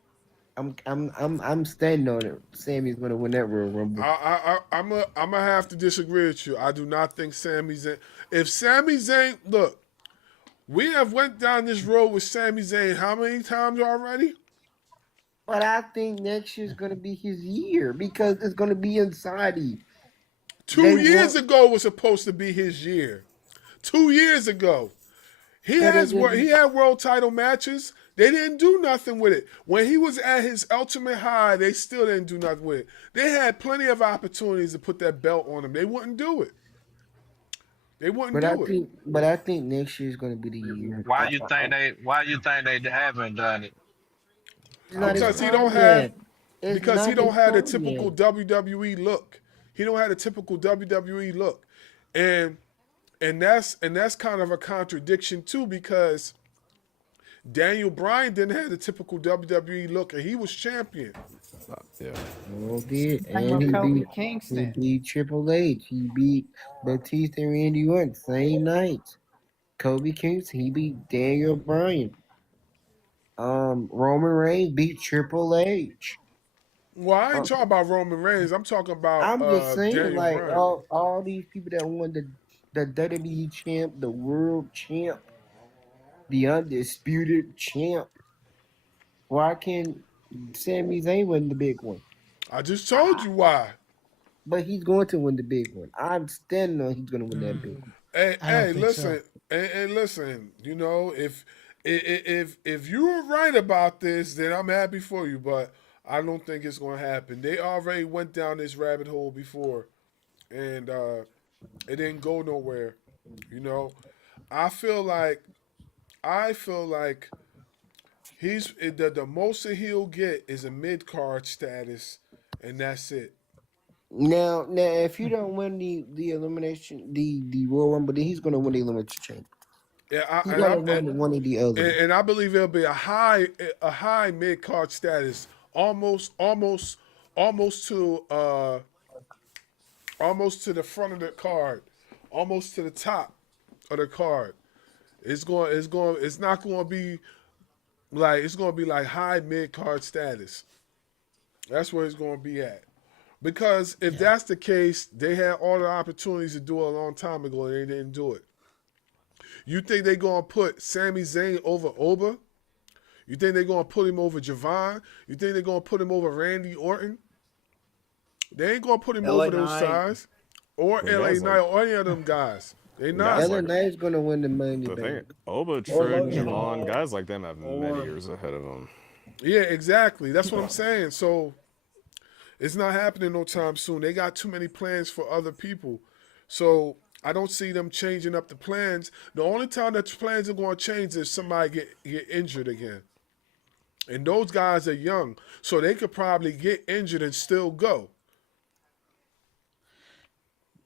I'm standing on it. Sammy's gonna win that Royal Rumble. I'm gonna have to disagree with you. I do not think Sami Zayn. If Sami Zayn, look, we have went down this road with Sami Zayn how many times already? But I think next year's gonna be his year because it's gonna be in Saudi. 2 years ago was supposed to be his year. 2 years ago, he had world title matches. They didn't do nothing with it. When he was at his ultimate high, they still didn't do nothing with it. They had plenty of opportunities to put that belt on him. They wouldn't do it. They wouldn't do it. But I think next year's gonna be the year. Why you think they haven't done it? Because he don't have the typical WWE look. He don't have the typical WWE look. And that's kind of a contradiction too, because Daniel Bryan didn't have the typical WWE look, and he was champion. Yeah. Well, did And and Kofi he Kingston. beat Triple H. He beat Batista and Randy Orton same night. Kobe Kingston. He beat Daniel Bryan. Roman Reigns beat Triple H. Well, I ain't talking about Roman Reigns. I'm talking about I'm just saying, Daniel like Bryan. all these people that won the WWE champ, the world champ, the undisputed champ. Why can't Sami Zayn win the big one? I just told you why. But he's going to win the big one. I'm standing on he's going to win that big one. Hey, listen, and listen. You know, if you were right about this, then I'm happy for you. But I don't think it's going to happen. They already went down this rabbit hole before, and it didn't go nowhere. You know, I feel like he's the most that he'll get is a mid card status, and that's it. Now, if you don't win the elimination, the Royal Rumble, then he's going to win the elimination chamber. Yeah, He's going to win one of the other. And I believe it'll be a high mid card status, almost to the front of the card, almost to the top of the card. It's not going to be like, it's going to be like high mid card status. That's where it's going to be at. Because if that's the case, they had all the opportunities to do it a long time ago and they didn't do it. You think they're going to put Sami Zayn over Oba? You think they're going to put him over Javon? You think they're going to put him over Randy Orton? They ain't going to put him over those guys. Or LA Knight or any of them guys. They not. LA Knight's going to win the money The back. thing, Oba, Trick, Javon, guys like them have many years ahead of them. Yeah, exactly. That's what I'm saying. So it's not happening no time soon. They got too many plans for other people. So I don't see them changing up the plans. The only time that the plans are going to change is somebody get injured again. And those guys are young, so they could probably get injured and still go.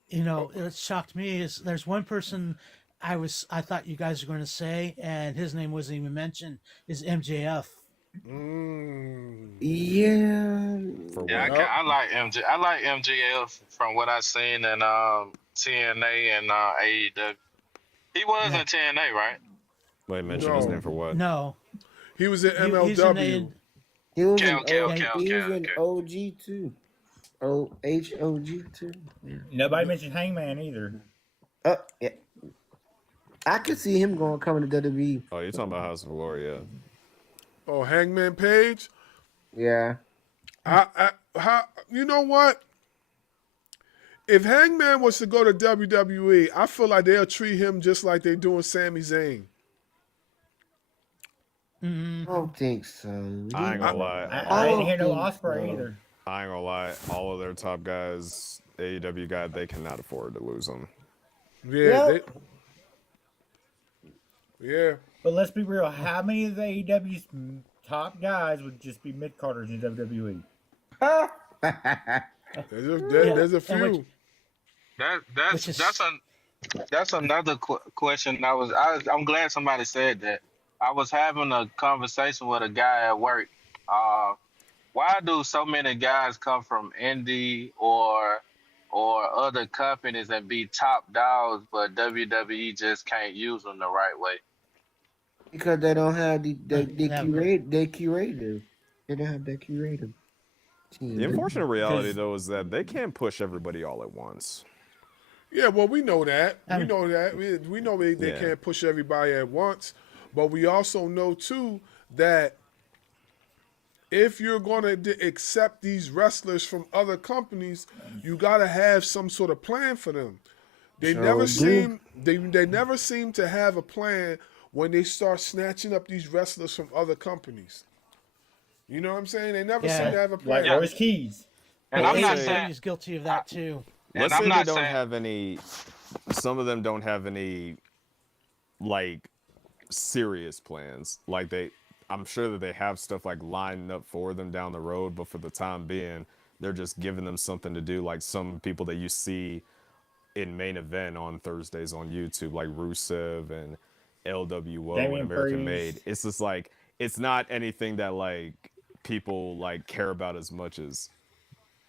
You know, it shocked me is there's one person I thought you guys were going to say, and his name wasn't even mentioned, is MJF. Yeah. I like MJ. I like MJF from what I've seen in TNA and AEW. He was in TNA, right? Wait, mention his name for what? No. He was in MLW. He was in Okay. OG too. HOG too. Yeah. Nobody mentioned Hangman either. Yeah. I could see him coming to WWE. Oh, you're talking about House of Glory, yeah. Oh, Hangman Page? Yeah. You know what? If Hangman was to go to WWE, I feel like they'll treat him just like they're doing Sami Zayn. Mm-hmm. I don't think so. I ain't gonna lie. I didn't hear no think Osprey so. either. I ain't gonna lie. All of their top guys, AEW guy, they cannot afford to lose them. Yeah, Yep. yeah. But let's be real. How many of the AEW's top guys would just be mid carders in WWE? There's a few. Which is That's another question. I'm glad somebody said that. I was having a conversation with a guy at work. Why do so many guys come from indie or other companies and be top dogs, but WWE just can't use them the right way? Because they don't have the never. curator. They don't have that curator team. The unfortunate reality, Because though, is that they can't push everybody all at once. Yeah, well, we know that. I We mean- know that. We know they Yeah. can't push everybody at once. But we also know, too, that if you're going to accept these wrestlers from other companies, you got to have some sort of plan for them. They Sure never do. seem they never seem to have a plan when they start snatching up these wrestlers from other companies. You know what I'm saying? They never seem to have a plan. like Royce Keys. And Well, I'm let's not say- saying is guilty of that too. Let's I'm say they not don't saying- have any. Some of them don't have any, like, serious plans. Like I'm sure that they have stuff like lined up for them down the road, but for the time being, they're just giving them something to do. Like some people that you see in main event on Thursdays on YouTube, like Rusev and LWO and Damian American Priest. Made. It's just like it's not anything that like people like care about as much as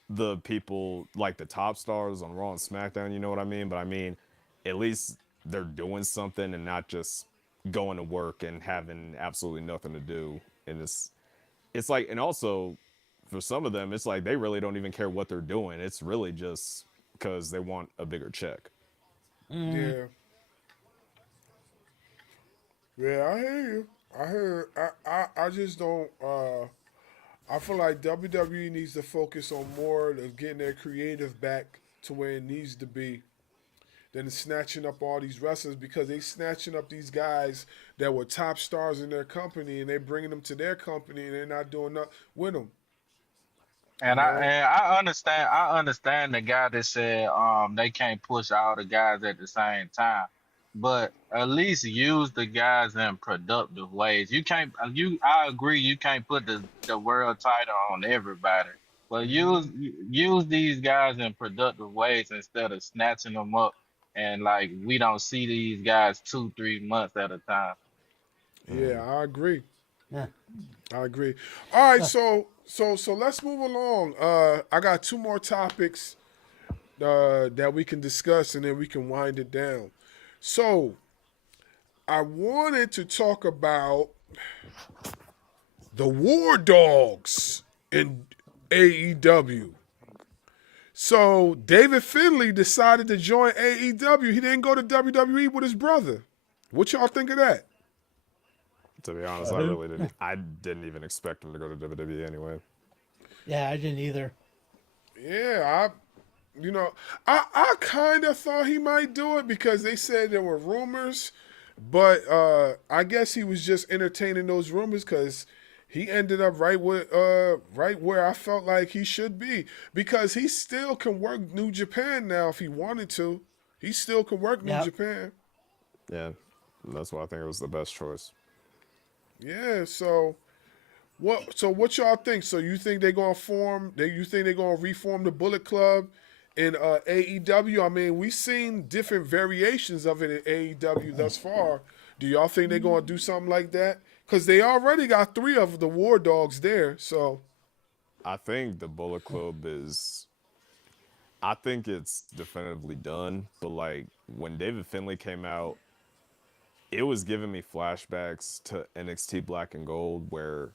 the people like the top stars on Raw and SmackDown, you know what I mean? But I mean, at least they're doing something and not just going to work and having absolutely nothing to do. And it's like, and also for some of them, it's like they really don't even care what they're doing. It's really just because they want a bigger check. Yeah. Yeah, I hear you. I just don't I feel like WWE needs to focus on more of getting their creative back to where it needs to be than snatching up all these wrestlers, because they snatching up these guys that were top stars in their company and they bringing them to their company and they're not doing nothing with them. And I understand the guy that said they can't push all the guys at the same time, but at least use the guys in productive ways. I agree you can't put the world title on everybody, but use these guys in productive ways instead of snatching them up and like we don't see these guys 2-3 months at a time. Yeah, I agree. Yeah. I agree. All right, so let's move along. I got two more topics that we can discuss, and then we can wind it down. So, I wanted to talk about the War Dogs in AEW. So, David Finlay decided to join AEW. He didn't go to WWE with his brother. What y'all think of that? To be honest, I didn't even expect him to go to WWE anyway. Yeah, I didn't either. Yeah, I kind of thought he might do it because they said there were rumors, but I guess he was just entertaining those rumors because he ended up right where I felt like he should be, because he still can work New Japan now if he wanted to. He still can work New Japan. Yeah, that's why I think it was the best choice. Yeah, so what y'all think? So you think they're gonna reform the Bullet Club in AEW? I mean, we've seen different variations of it in AEW thus far. Do y'all think they're gonna do something like that? Because they already got 3 of the War Dogs there. So I think the Bullet Club I think it's definitively done. But like when David Finlay came out, it was giving me flashbacks to NXT Black and Gold, where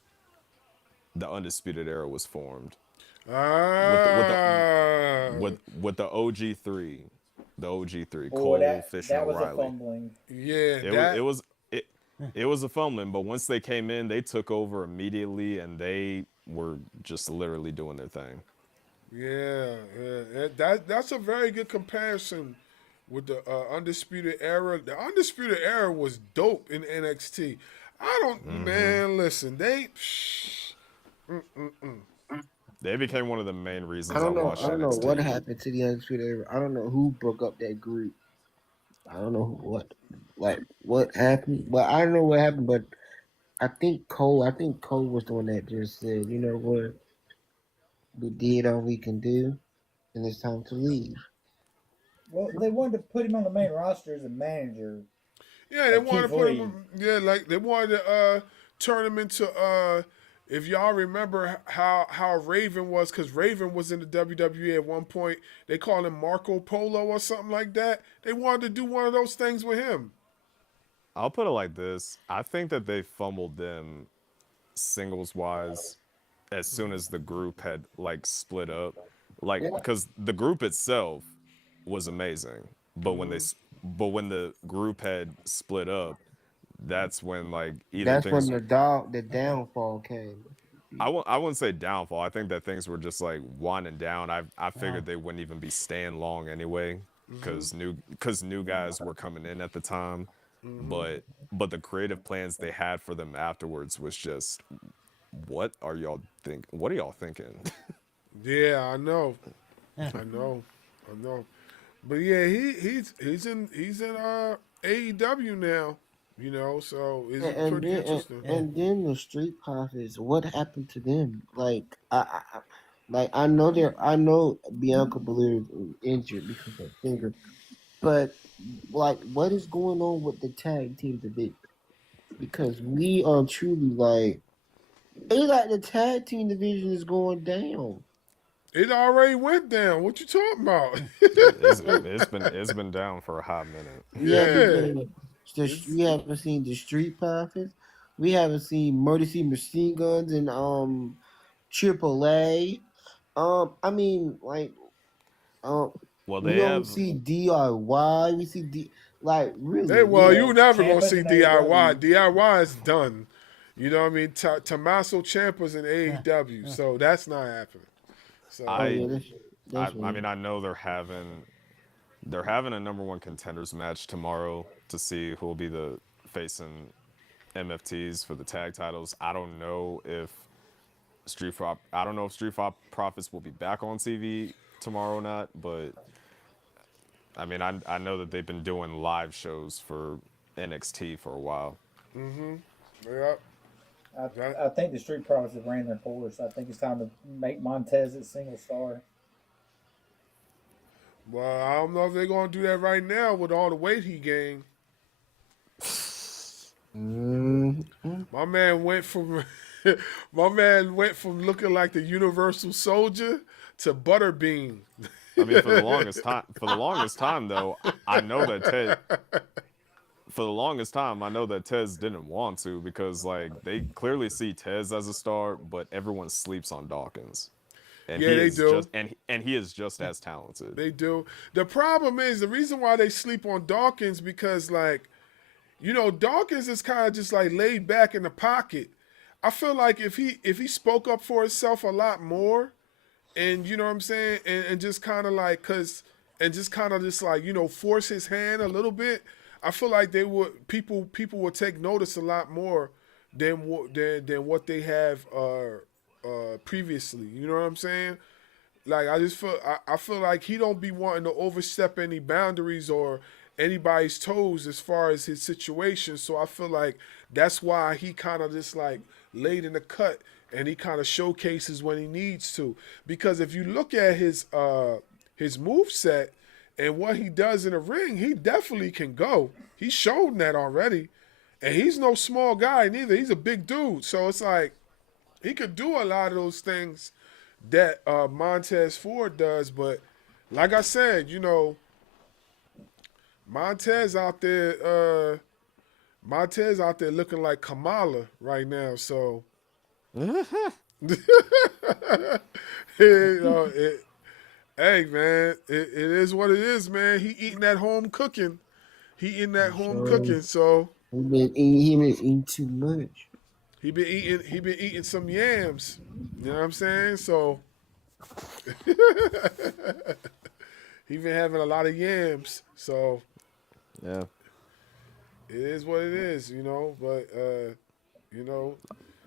the Undisputed Era was formed. With the OG3, Cole, Fish, and was O'Reilly. a fumbling. Yeah, it was a fumbling, but once they came in, they took over immediately, and they were just literally doing their thing. Yeah. That's a very good comparison with the Undisputed Era. The Undisputed Era was dope in NXT. I don't, man. Listen, they. They became one of the main I reasons I don't know. watched I don't know what NXT. happened to the Undisputed Era. I don't know who broke up that group. I don't know what happened, but I don't know what happened. But I think Cole. I think Cole was the one that just said, "You know what? We did all we can do, and it's time to leave." Well, they wanted to put him on the main roster as a manager. Yeah, they Like wanted Keith to put Lee. him. Yeah, like they wanted to turn him into. If y'all remember how Raven was, because Raven was in the WWE at one point. They called him Marco Polo or something like that. They wanted to do one of those things with him. I'll put it like this: I think that they fumbled them singles wise as soon as the group had like split up, like because the group itself was amazing, but when the group had split up, that's when like either That's when things the downfall came. I wouldn't say downfall. I think that things were just like winding down. I figured they wouldn't even be staying long anyway, because new guys were coming in at the time, but the creative plans they had for them afterwards was just, what are y'all think? What are y'all thinking? Yeah, I know, I know, I know. But yeah, he's in AEW now. You know, so it's pretty interesting. And then the Street Profits. What happened to them? I know I know Bianca Belair is injured because of her finger, but like, what is going on with the tag team division? Because we are truly like, it's like the tag team division is going down. It already went down. What you talking about? It's been down for a hot minute. Yeah. We haven't seen the Street Profits. We haven't seen Murder City Machine Guns and AAA. I mean, like, Well, we they don't have. see DIY. We see like, Hey, really. well, you never gonna Ciampa's see in DIY. AEW. DIY is done. You know what I mean? Tommaso Ciampa's in AEW, so that's not happening. So I mean, I know they're having a number one contenders match tomorrow to see who will be the facing MFTs for the tag titles. I don't know if Street Fight Profits will be back on TV tomorrow or not, but I mean, I know that they've been doing live shows for NXT for a while. Yep. I think the Street Profits have ran their course. I think it's time to make Montez a single star. Well, I don't know if they're gonna do that right now with all the weight he gained. My man went from looking like the Universal Soldier to Butterbean. I mean, for the longest time though, I know that Ted. For the longest time, I know that Tez didn't want to, because like they clearly see Tez as a star, but everyone sleeps on Dawkins. And Yeah, he they is do. just and he is just as talented. They do. The problem is the reason why they sleep on Dawkins, because like, you know, Dawkins is kind of just like laid back in the pocket. I feel like if he spoke up for himself a lot more, and you know what I'm saying, and just kind of like just like, you know, force his hand a little bit, I feel like people would take notice a lot more than what they have previously. You know what I'm saying? Like I feel like he don't be wanting to overstep any boundaries or anybody's toes as far as his situation. So I feel like that's why he kind of just like laid in the cut, and he kind of showcases when he needs to. Because if you look at his move set and what he does in the ring, he definitely can go. He's shown that already. And he's no small guy neither. He's a big dude. So it's like he could do a lot of those things that Montez Ford does. But like I said, you know, Montez out there looking like Kamala right now. So you know, hey man, it is what it is, man. He eating that home cooking. So He been eating too much. he been eating some yams. You know what I'm saying? So he been having a lot of yams. So Yeah. it is what it is, you know. But You know,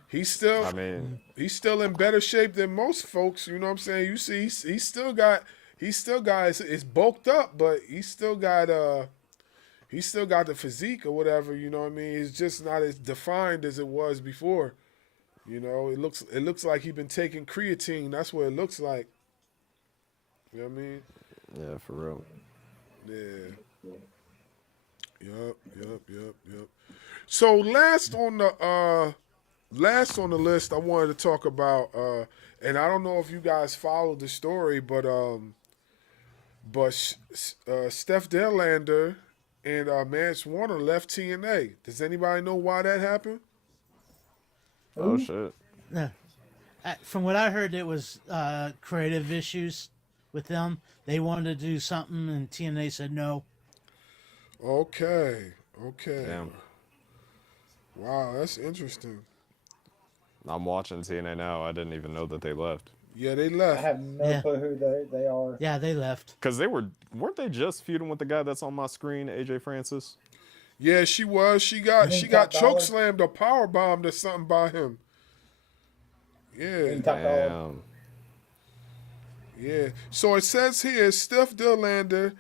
he's still I mean, in better shape than most folks. You know what I'm saying? You see, he's still got it's bulked up, but he's still got the physique or whatever. You know what I mean? It's just not as defined as it was before. You know, it looks like he's been taking creatine. That's what it looks like. You know what I mean? yeah, for real. Yeah. Yup. So last on the list, I wanted to talk about, and I don't know if you guys followed the story, but Steph Delander and Mance Warner left TNA. Does anybody know why that happened? Oh shit. No. From what I heard, it was creative issues with them. They wanted to do something, and TNA said no. Okay. Damn. Wow, that's interesting. I'm watching TNA now. I didn't even know that they left. Yeah, they I left. have no clue who they are. Yeah, they left. Cause weren't they just feuding with the guy that's on my screen, AJ Francis? Yeah, she was. She got choke slammed or power bombed or something by him. Yeah. Damn. Yeah. So it says here, Steph Delander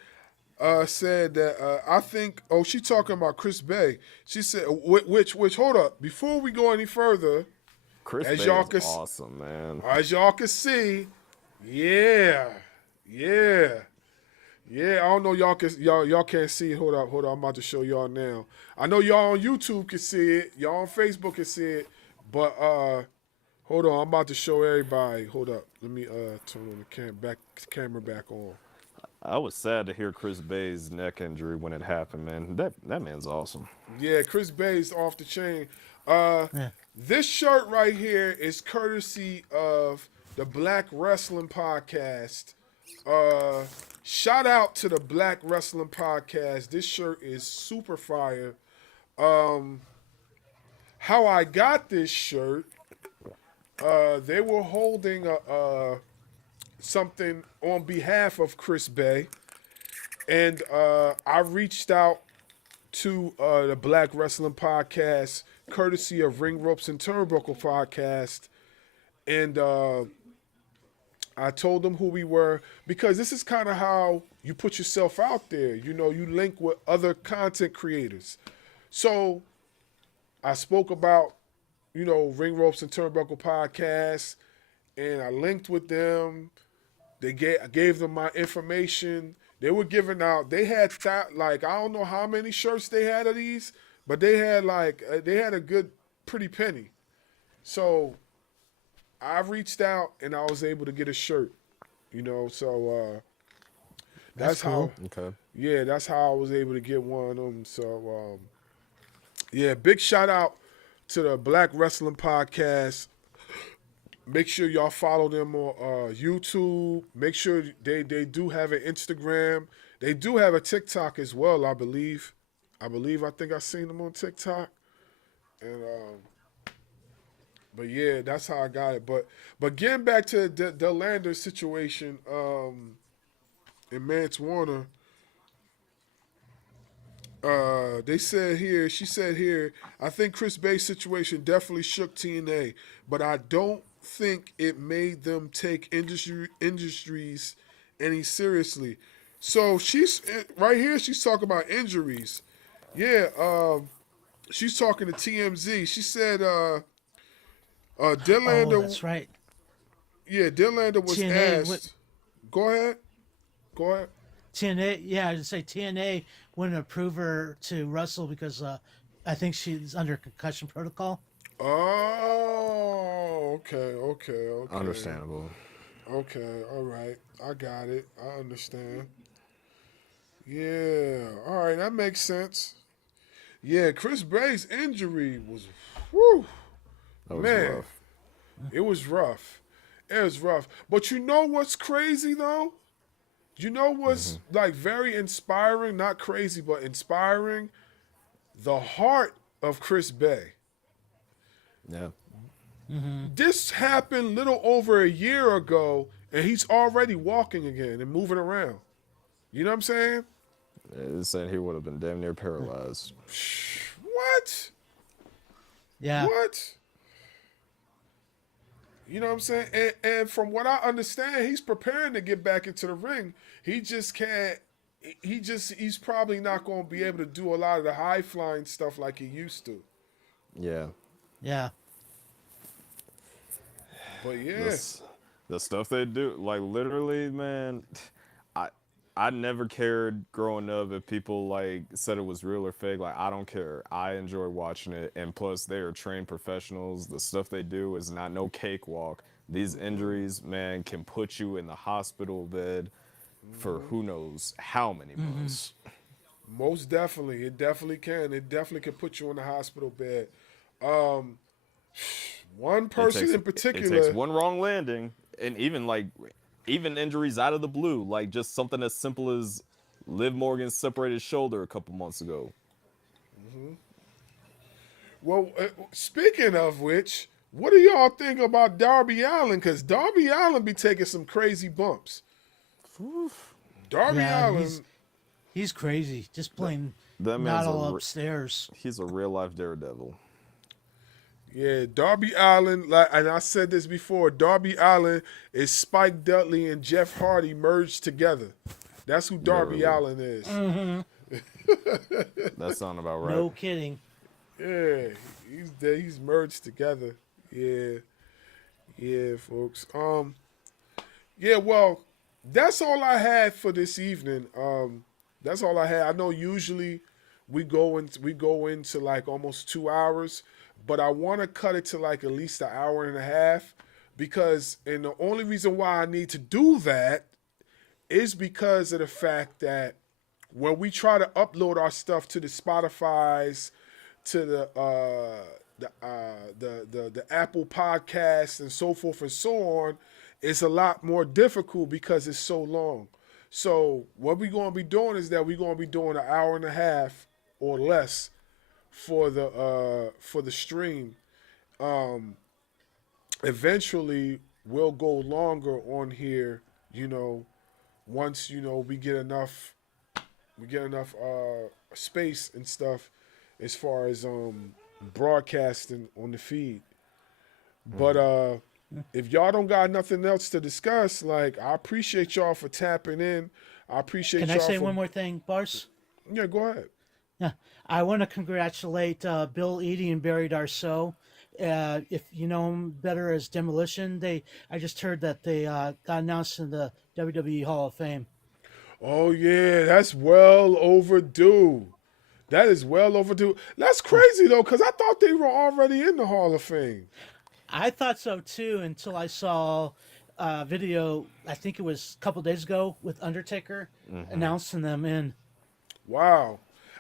said that I think. Oh, she talking about Chris Bay. She said, which hold up. Before we go any further, Chris as Bay y'all is can, awesome, man. as y'all can see, yeah. I don't know y'all can't see it. Hold up. I'm about to show y'all now. I know y'all on YouTube can see it. Y'all on Facebook can see it. But hold on. I'm about to show everybody. Hold up. Let me turn on the camera back on. I was sad to hear Chris Bay's neck injury when it happened, man. That man's awesome. Yeah, Chris Bay's off the chain. This shirt right here is courtesy of the Black Wrestling Podcast. Shout out to the Black Wrestling Podcast. This shirt is super fire. How I got this shirt, they were holding something on behalf of Chris Bay, and I reached out to the Black Wrestling Podcast, courtesy of Ring Ropes and Turnbuckle Podcast, and I told them who we were, because this is kind of how you put yourself out there. You know, you link with other content creators. So I spoke about, you know, Ring Ropes and Turnbuckle Podcast, and I linked with them. I gave them my information. They were giving out, they had like, I don't know how many shirts they had of these, but they had a good, pretty penny. So I reached out and I was able to get a shirt, you know, so that's cool. how, yeah, that's how I was able to get one of them. So, yeah, big shout out to the Black Wrestling Podcast. Make sure y'all follow them on YouTube. Make sure they do have an Instagram. They do have a TikTok as well, I believe. I think I seen them on TikTok. And but yeah, that's how I got it. But getting back to the Lander situation, and Mance Warner, she said here, I think Chris Bay's situation definitely shook TNA, but I don't think it made them take industries any seriously. So she's right here, she's talking about injuries. Yeah, she's talking to TMZ. She said Delander. Oh, that's right. Yeah, Delander was TNA, asked. Go ahead. TNA, yeah, I'd say TNA wouldn't approve her to wrestle because I think she's under concussion protocol. Oh, okay. Understandable. Okay, all right. I got it. I understand. Yeah, all right, that makes sense. Yeah, Chris Bay's injury was, whew, That was man, rough. It was rough. But you know what's crazy though? You know what's like very inspiring? Not crazy, but inspiring? The heart of Chris Bay. Yeah. This happened little over a year ago, and he's already walking again and moving around. You know what I'm saying? It said he would have been damn near paralyzed. What? Yeah. What? You know what I'm saying? And from what I understand, he's preparing to get back into the ring. He just can't. He's probably not going to be able to do a lot of the high flying stuff like he used to. Yeah. Yeah. But yeah, The stuff they do, like literally, man. I never cared growing up if people like said it was real or fake. Like I don't care. I enjoy watching it, and plus they are trained professionals. The stuff they do is not no cakewalk. These injuries, man, can put you in the hospital bed for who knows how many months. most definitely, it definitely can. It definitely can put you in the hospital bed. Um, one person in particular. It takes one wrong landing, and even injuries out of the blue, like just something as simple as Liv Morgan's separated shoulder a couple months ago. Well, speaking of which, what do y'all think about Darby Allin? Because Darby Allin be taking some crazy bumps. Darby Allin. He's crazy. Just plain That not man's all upstairs. He's a real life daredevil. Yeah, Darby Allin, and I said this before, Darby Allin is Spike Dudley and Jeff Hardy merged together. That's who Darby Allin is. That sound about right. No kidding. Yeah, he's merged together. Yeah, folks. Yeah, well, that's all I had for this evening. That's all I had. I know usually we go into like almost 2 hours, but I want to cut it to like at least an hour and a half and the only reason why I need to do that is because of the fact that when we try to upload our stuff to the Spotify's, to the Apple Podcasts and so forth and so on, it's a lot more difficult because it's so long. So what we're going to be doing is that we're going to be doing an hour and a half or less for the stream. Eventually, we'll go longer on here. Once we get enough space and stuff as far as broadcasting on the feed. But if y'all don't got nothing else to discuss, like, I appreciate y'all for tapping in. I appreciate y'all. Can I say one more thing, Barz? Yeah, go ahead. Yeah, I want to congratulate Bill Eadie and Barry Darsow. If you know them better as Demolition, I just heard that they got announced in the WWE Hall of Fame. Oh yeah, that's well overdue. That is well overdue. That's crazy though, because I thought they were already in the Hall of Fame. I thought so too until I saw a video. I think it was a couple days ago with Undertaker announcing them in. Wow.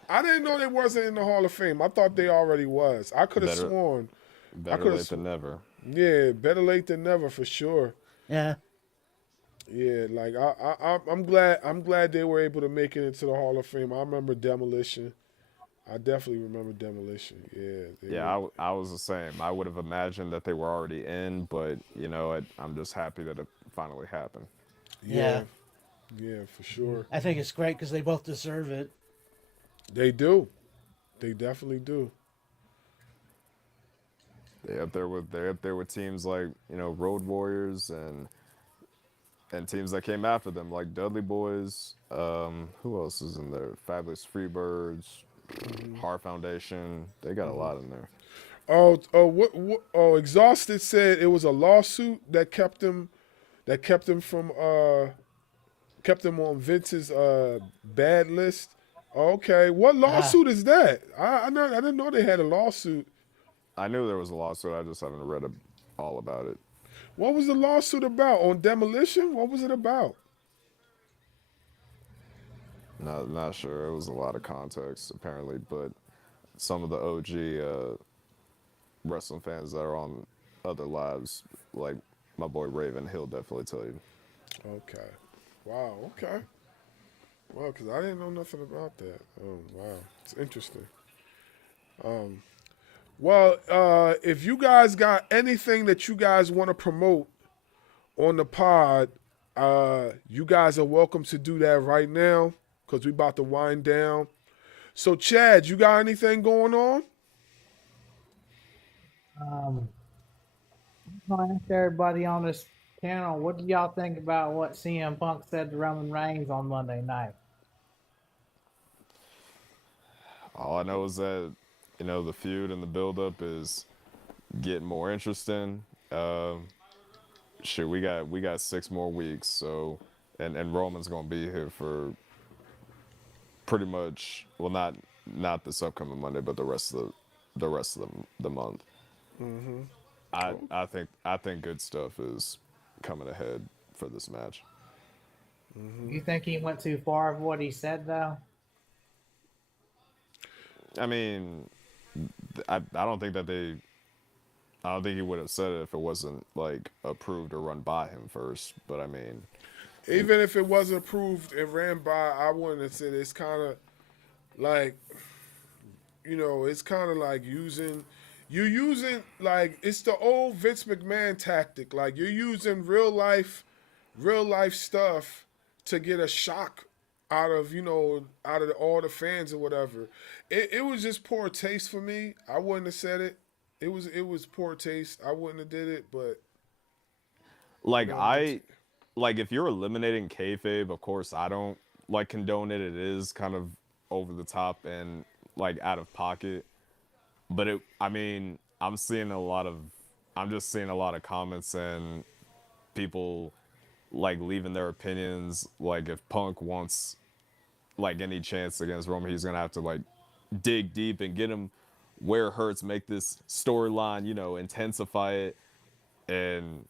I didn't know they wasn't in the Hall of Fame. I thought they already was. I could have sworn. Better late than never. Yeah, better late than never for sure. Yeah. Yeah, like I'm glad they were able to make it into the Hall of Fame. I remember Demolition. I definitely remember Demolition. Yeah. I was the same. I would have imagined that they were already in, but I'm just happy that it finally happened. Yeah, for sure. I think it's great because they both deserve it. They do. They definitely do. They're up there with teams like Road Warriors and teams that came after them like Dudley Boys. Who else is in there? Fabulous Freebirds, Heart Foundation. They got a lot in there. Exhausted said it was a lawsuit that kept them on Vince's bad list. Okay, what lawsuit is that? I didn't know they had a lawsuit. I knew there was a lawsuit. I just haven't read all about it. What was the lawsuit about? On Demolition? What was it about? Not sure. It was a lot of context apparently, but some of the OG wrestling fans that are on other lives, like my boy Raven, he'll definitely tell you. Okay. Wow. Okay. Well, because I didn't know nothing about that. Oh, wow. It's interesting. If you guys got anything that you guys want to promote on the pod, you guys are welcome to do that right now because we about to wind down. So, Chad, you got anything going on? I want to ask everybody on this channel, what do y'all think about what CM Punk said to Roman Reigns on Monday night? All I know is that, the feud and the buildup is getting more interesting. Shit, we got 6 more weeks, so and Roman's gonna be here for pretty much, well, not this upcoming Monday, but the rest of the month. Mm-hmm. I think good stuff is coming ahead for this match. You think he went too far of what he said, though? I mean, I don't think he would have said it if it wasn't like approved or run by him first. But I mean, even if it wasn't approved and ran by, I wouldn't have said it's kind of like, it's kind of like using like, it's the old Vince McMahon tactic. Like, you're using real life stuff to get a shock out of all the fans or whatever. It was just poor taste for me. I wouldn't have said it. It was poor taste. I wouldn't have did it, but like if you're eliminating kayfabe, of course I don't like condone it. It is kind of over the top and like out of pocket. But I'm just seeing a lot of comments and people like leaving their opinions. Like, if Punk wants like any chance against Roman, he's gonna have to like dig deep and get him where it hurts, make this storyline, intensify it. And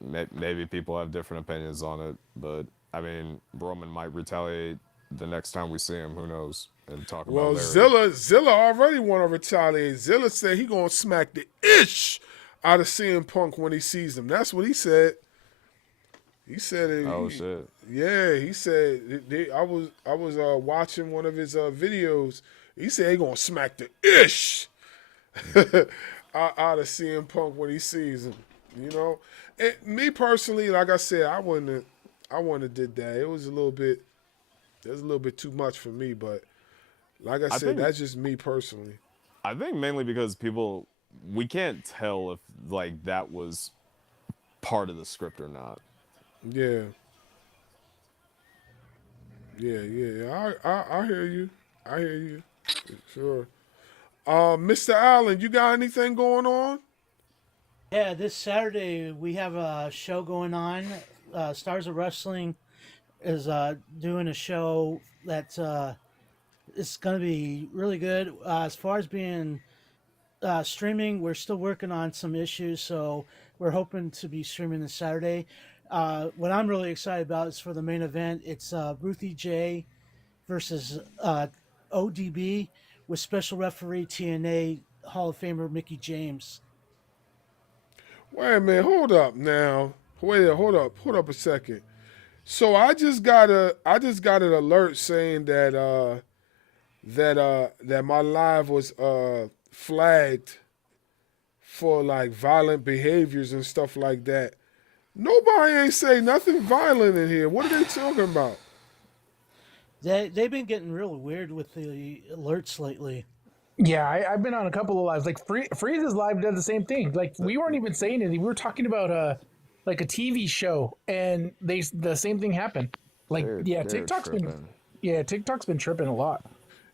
maybe people have different opinions on it, but I mean, Roman might retaliate the next time we see him. Who knows? And talk about Zilla already want to retaliate. Zilla said he gonna smack the ish out of CM Punk when he sees him. That's what he said. He said it. Oh shit! Yeah, he said. I was watching one of his videos. He said he gonna smack the ish out of CM Punk when he sees him. And me personally, like I said, I wouldn't have did that. It was a little bit too much for me. But like I said, that's just me personally. I think mainly because we can't tell if like that was part of the script or not. Yeah. I hear you. Sure. Mr. Allen, you got anything going on? Yeah, this Saturday we have a show going on. Stars of Wrestling is doing a show that is going to be really good. As far as being streaming, we're still working on some issues, so we're hoping to be streaming this Saturday. What I'm really excited about is for the main event. It's Ruthie J versus ODB with special referee TNA Hall of Famer Mickey James. Wait a minute, hold up now. Hold up a second. So I just got an alert saying that that my live was flagged for like violent behaviors and stuff like that. Nobody ain't say nothing violent in here. What are they talking about? They've been getting real weird with the alerts lately. Yeah, I've been on a couple of lives. Like Freeze's live does the same thing. Like, we weren't even saying anything. We were talking about like a TV show, and the same thing happened. Like, TikTok's been tripping a lot.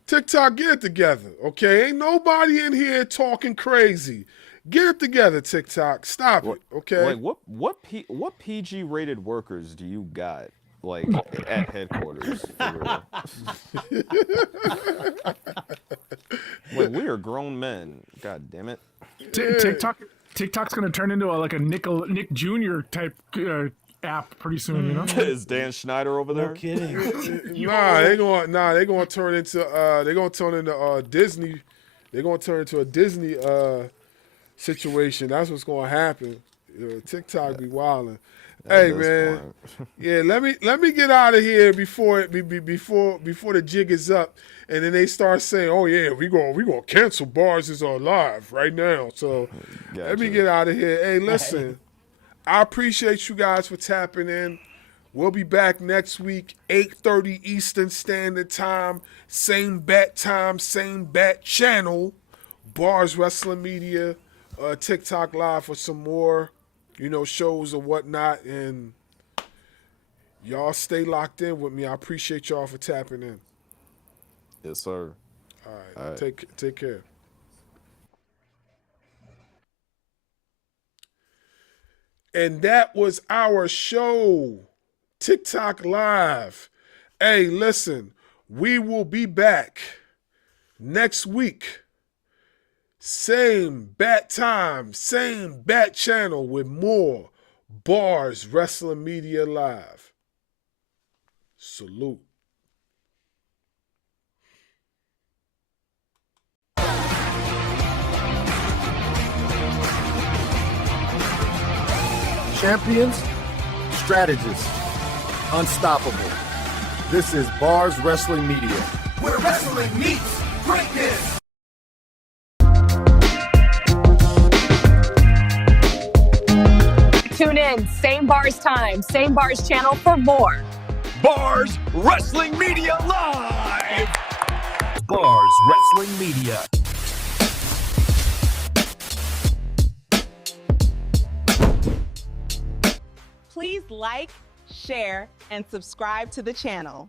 TikTok, get it together, okay? Ain't nobody in here talking crazy. Get it together, TikTok. Stop it, okay? Like, what PG rated workers do you got? Like, at headquarters, for real. Like, we are grown men. God damn it. TikTok's gonna turn into a Nick Jr. type app pretty soon, you know? Is Dan Schneider over there? No kidding. They gonna turn into Disney. They're gonna turn into a Disney situation. That's what's gonna happen. TikTok be wilding. Hey man, yeah. Let me get out of here before the jig is up, and then they start saying, "Oh yeah, we gonna cancel Barz is on live right now." So let me get out of here. Hey, listen, I appreciate you guys for tapping in. We'll be back next week, 8:30 Eastern Standard Time, same bat time, same bat channel. Barz Wrestling Media. TikTok Live for some more, shows or whatnot. And y'all stay locked in with me. I appreciate y'all for tapping in. Yes, sir. All right. Take care. And that was our show, TikTok Live. Hey, listen, we will be back next week. Same bat time, same bat channel with more Barz Wrestling Media Live. Salute. Champions, strategists, unstoppable. This is Barz Wrestling Media. Where wrestling meets greatness. Tune in, same Barz time, same Barz channel for more. Barz Wrestling Media Live. Barz Wrestling Media. Please like, share, and subscribe to the channel.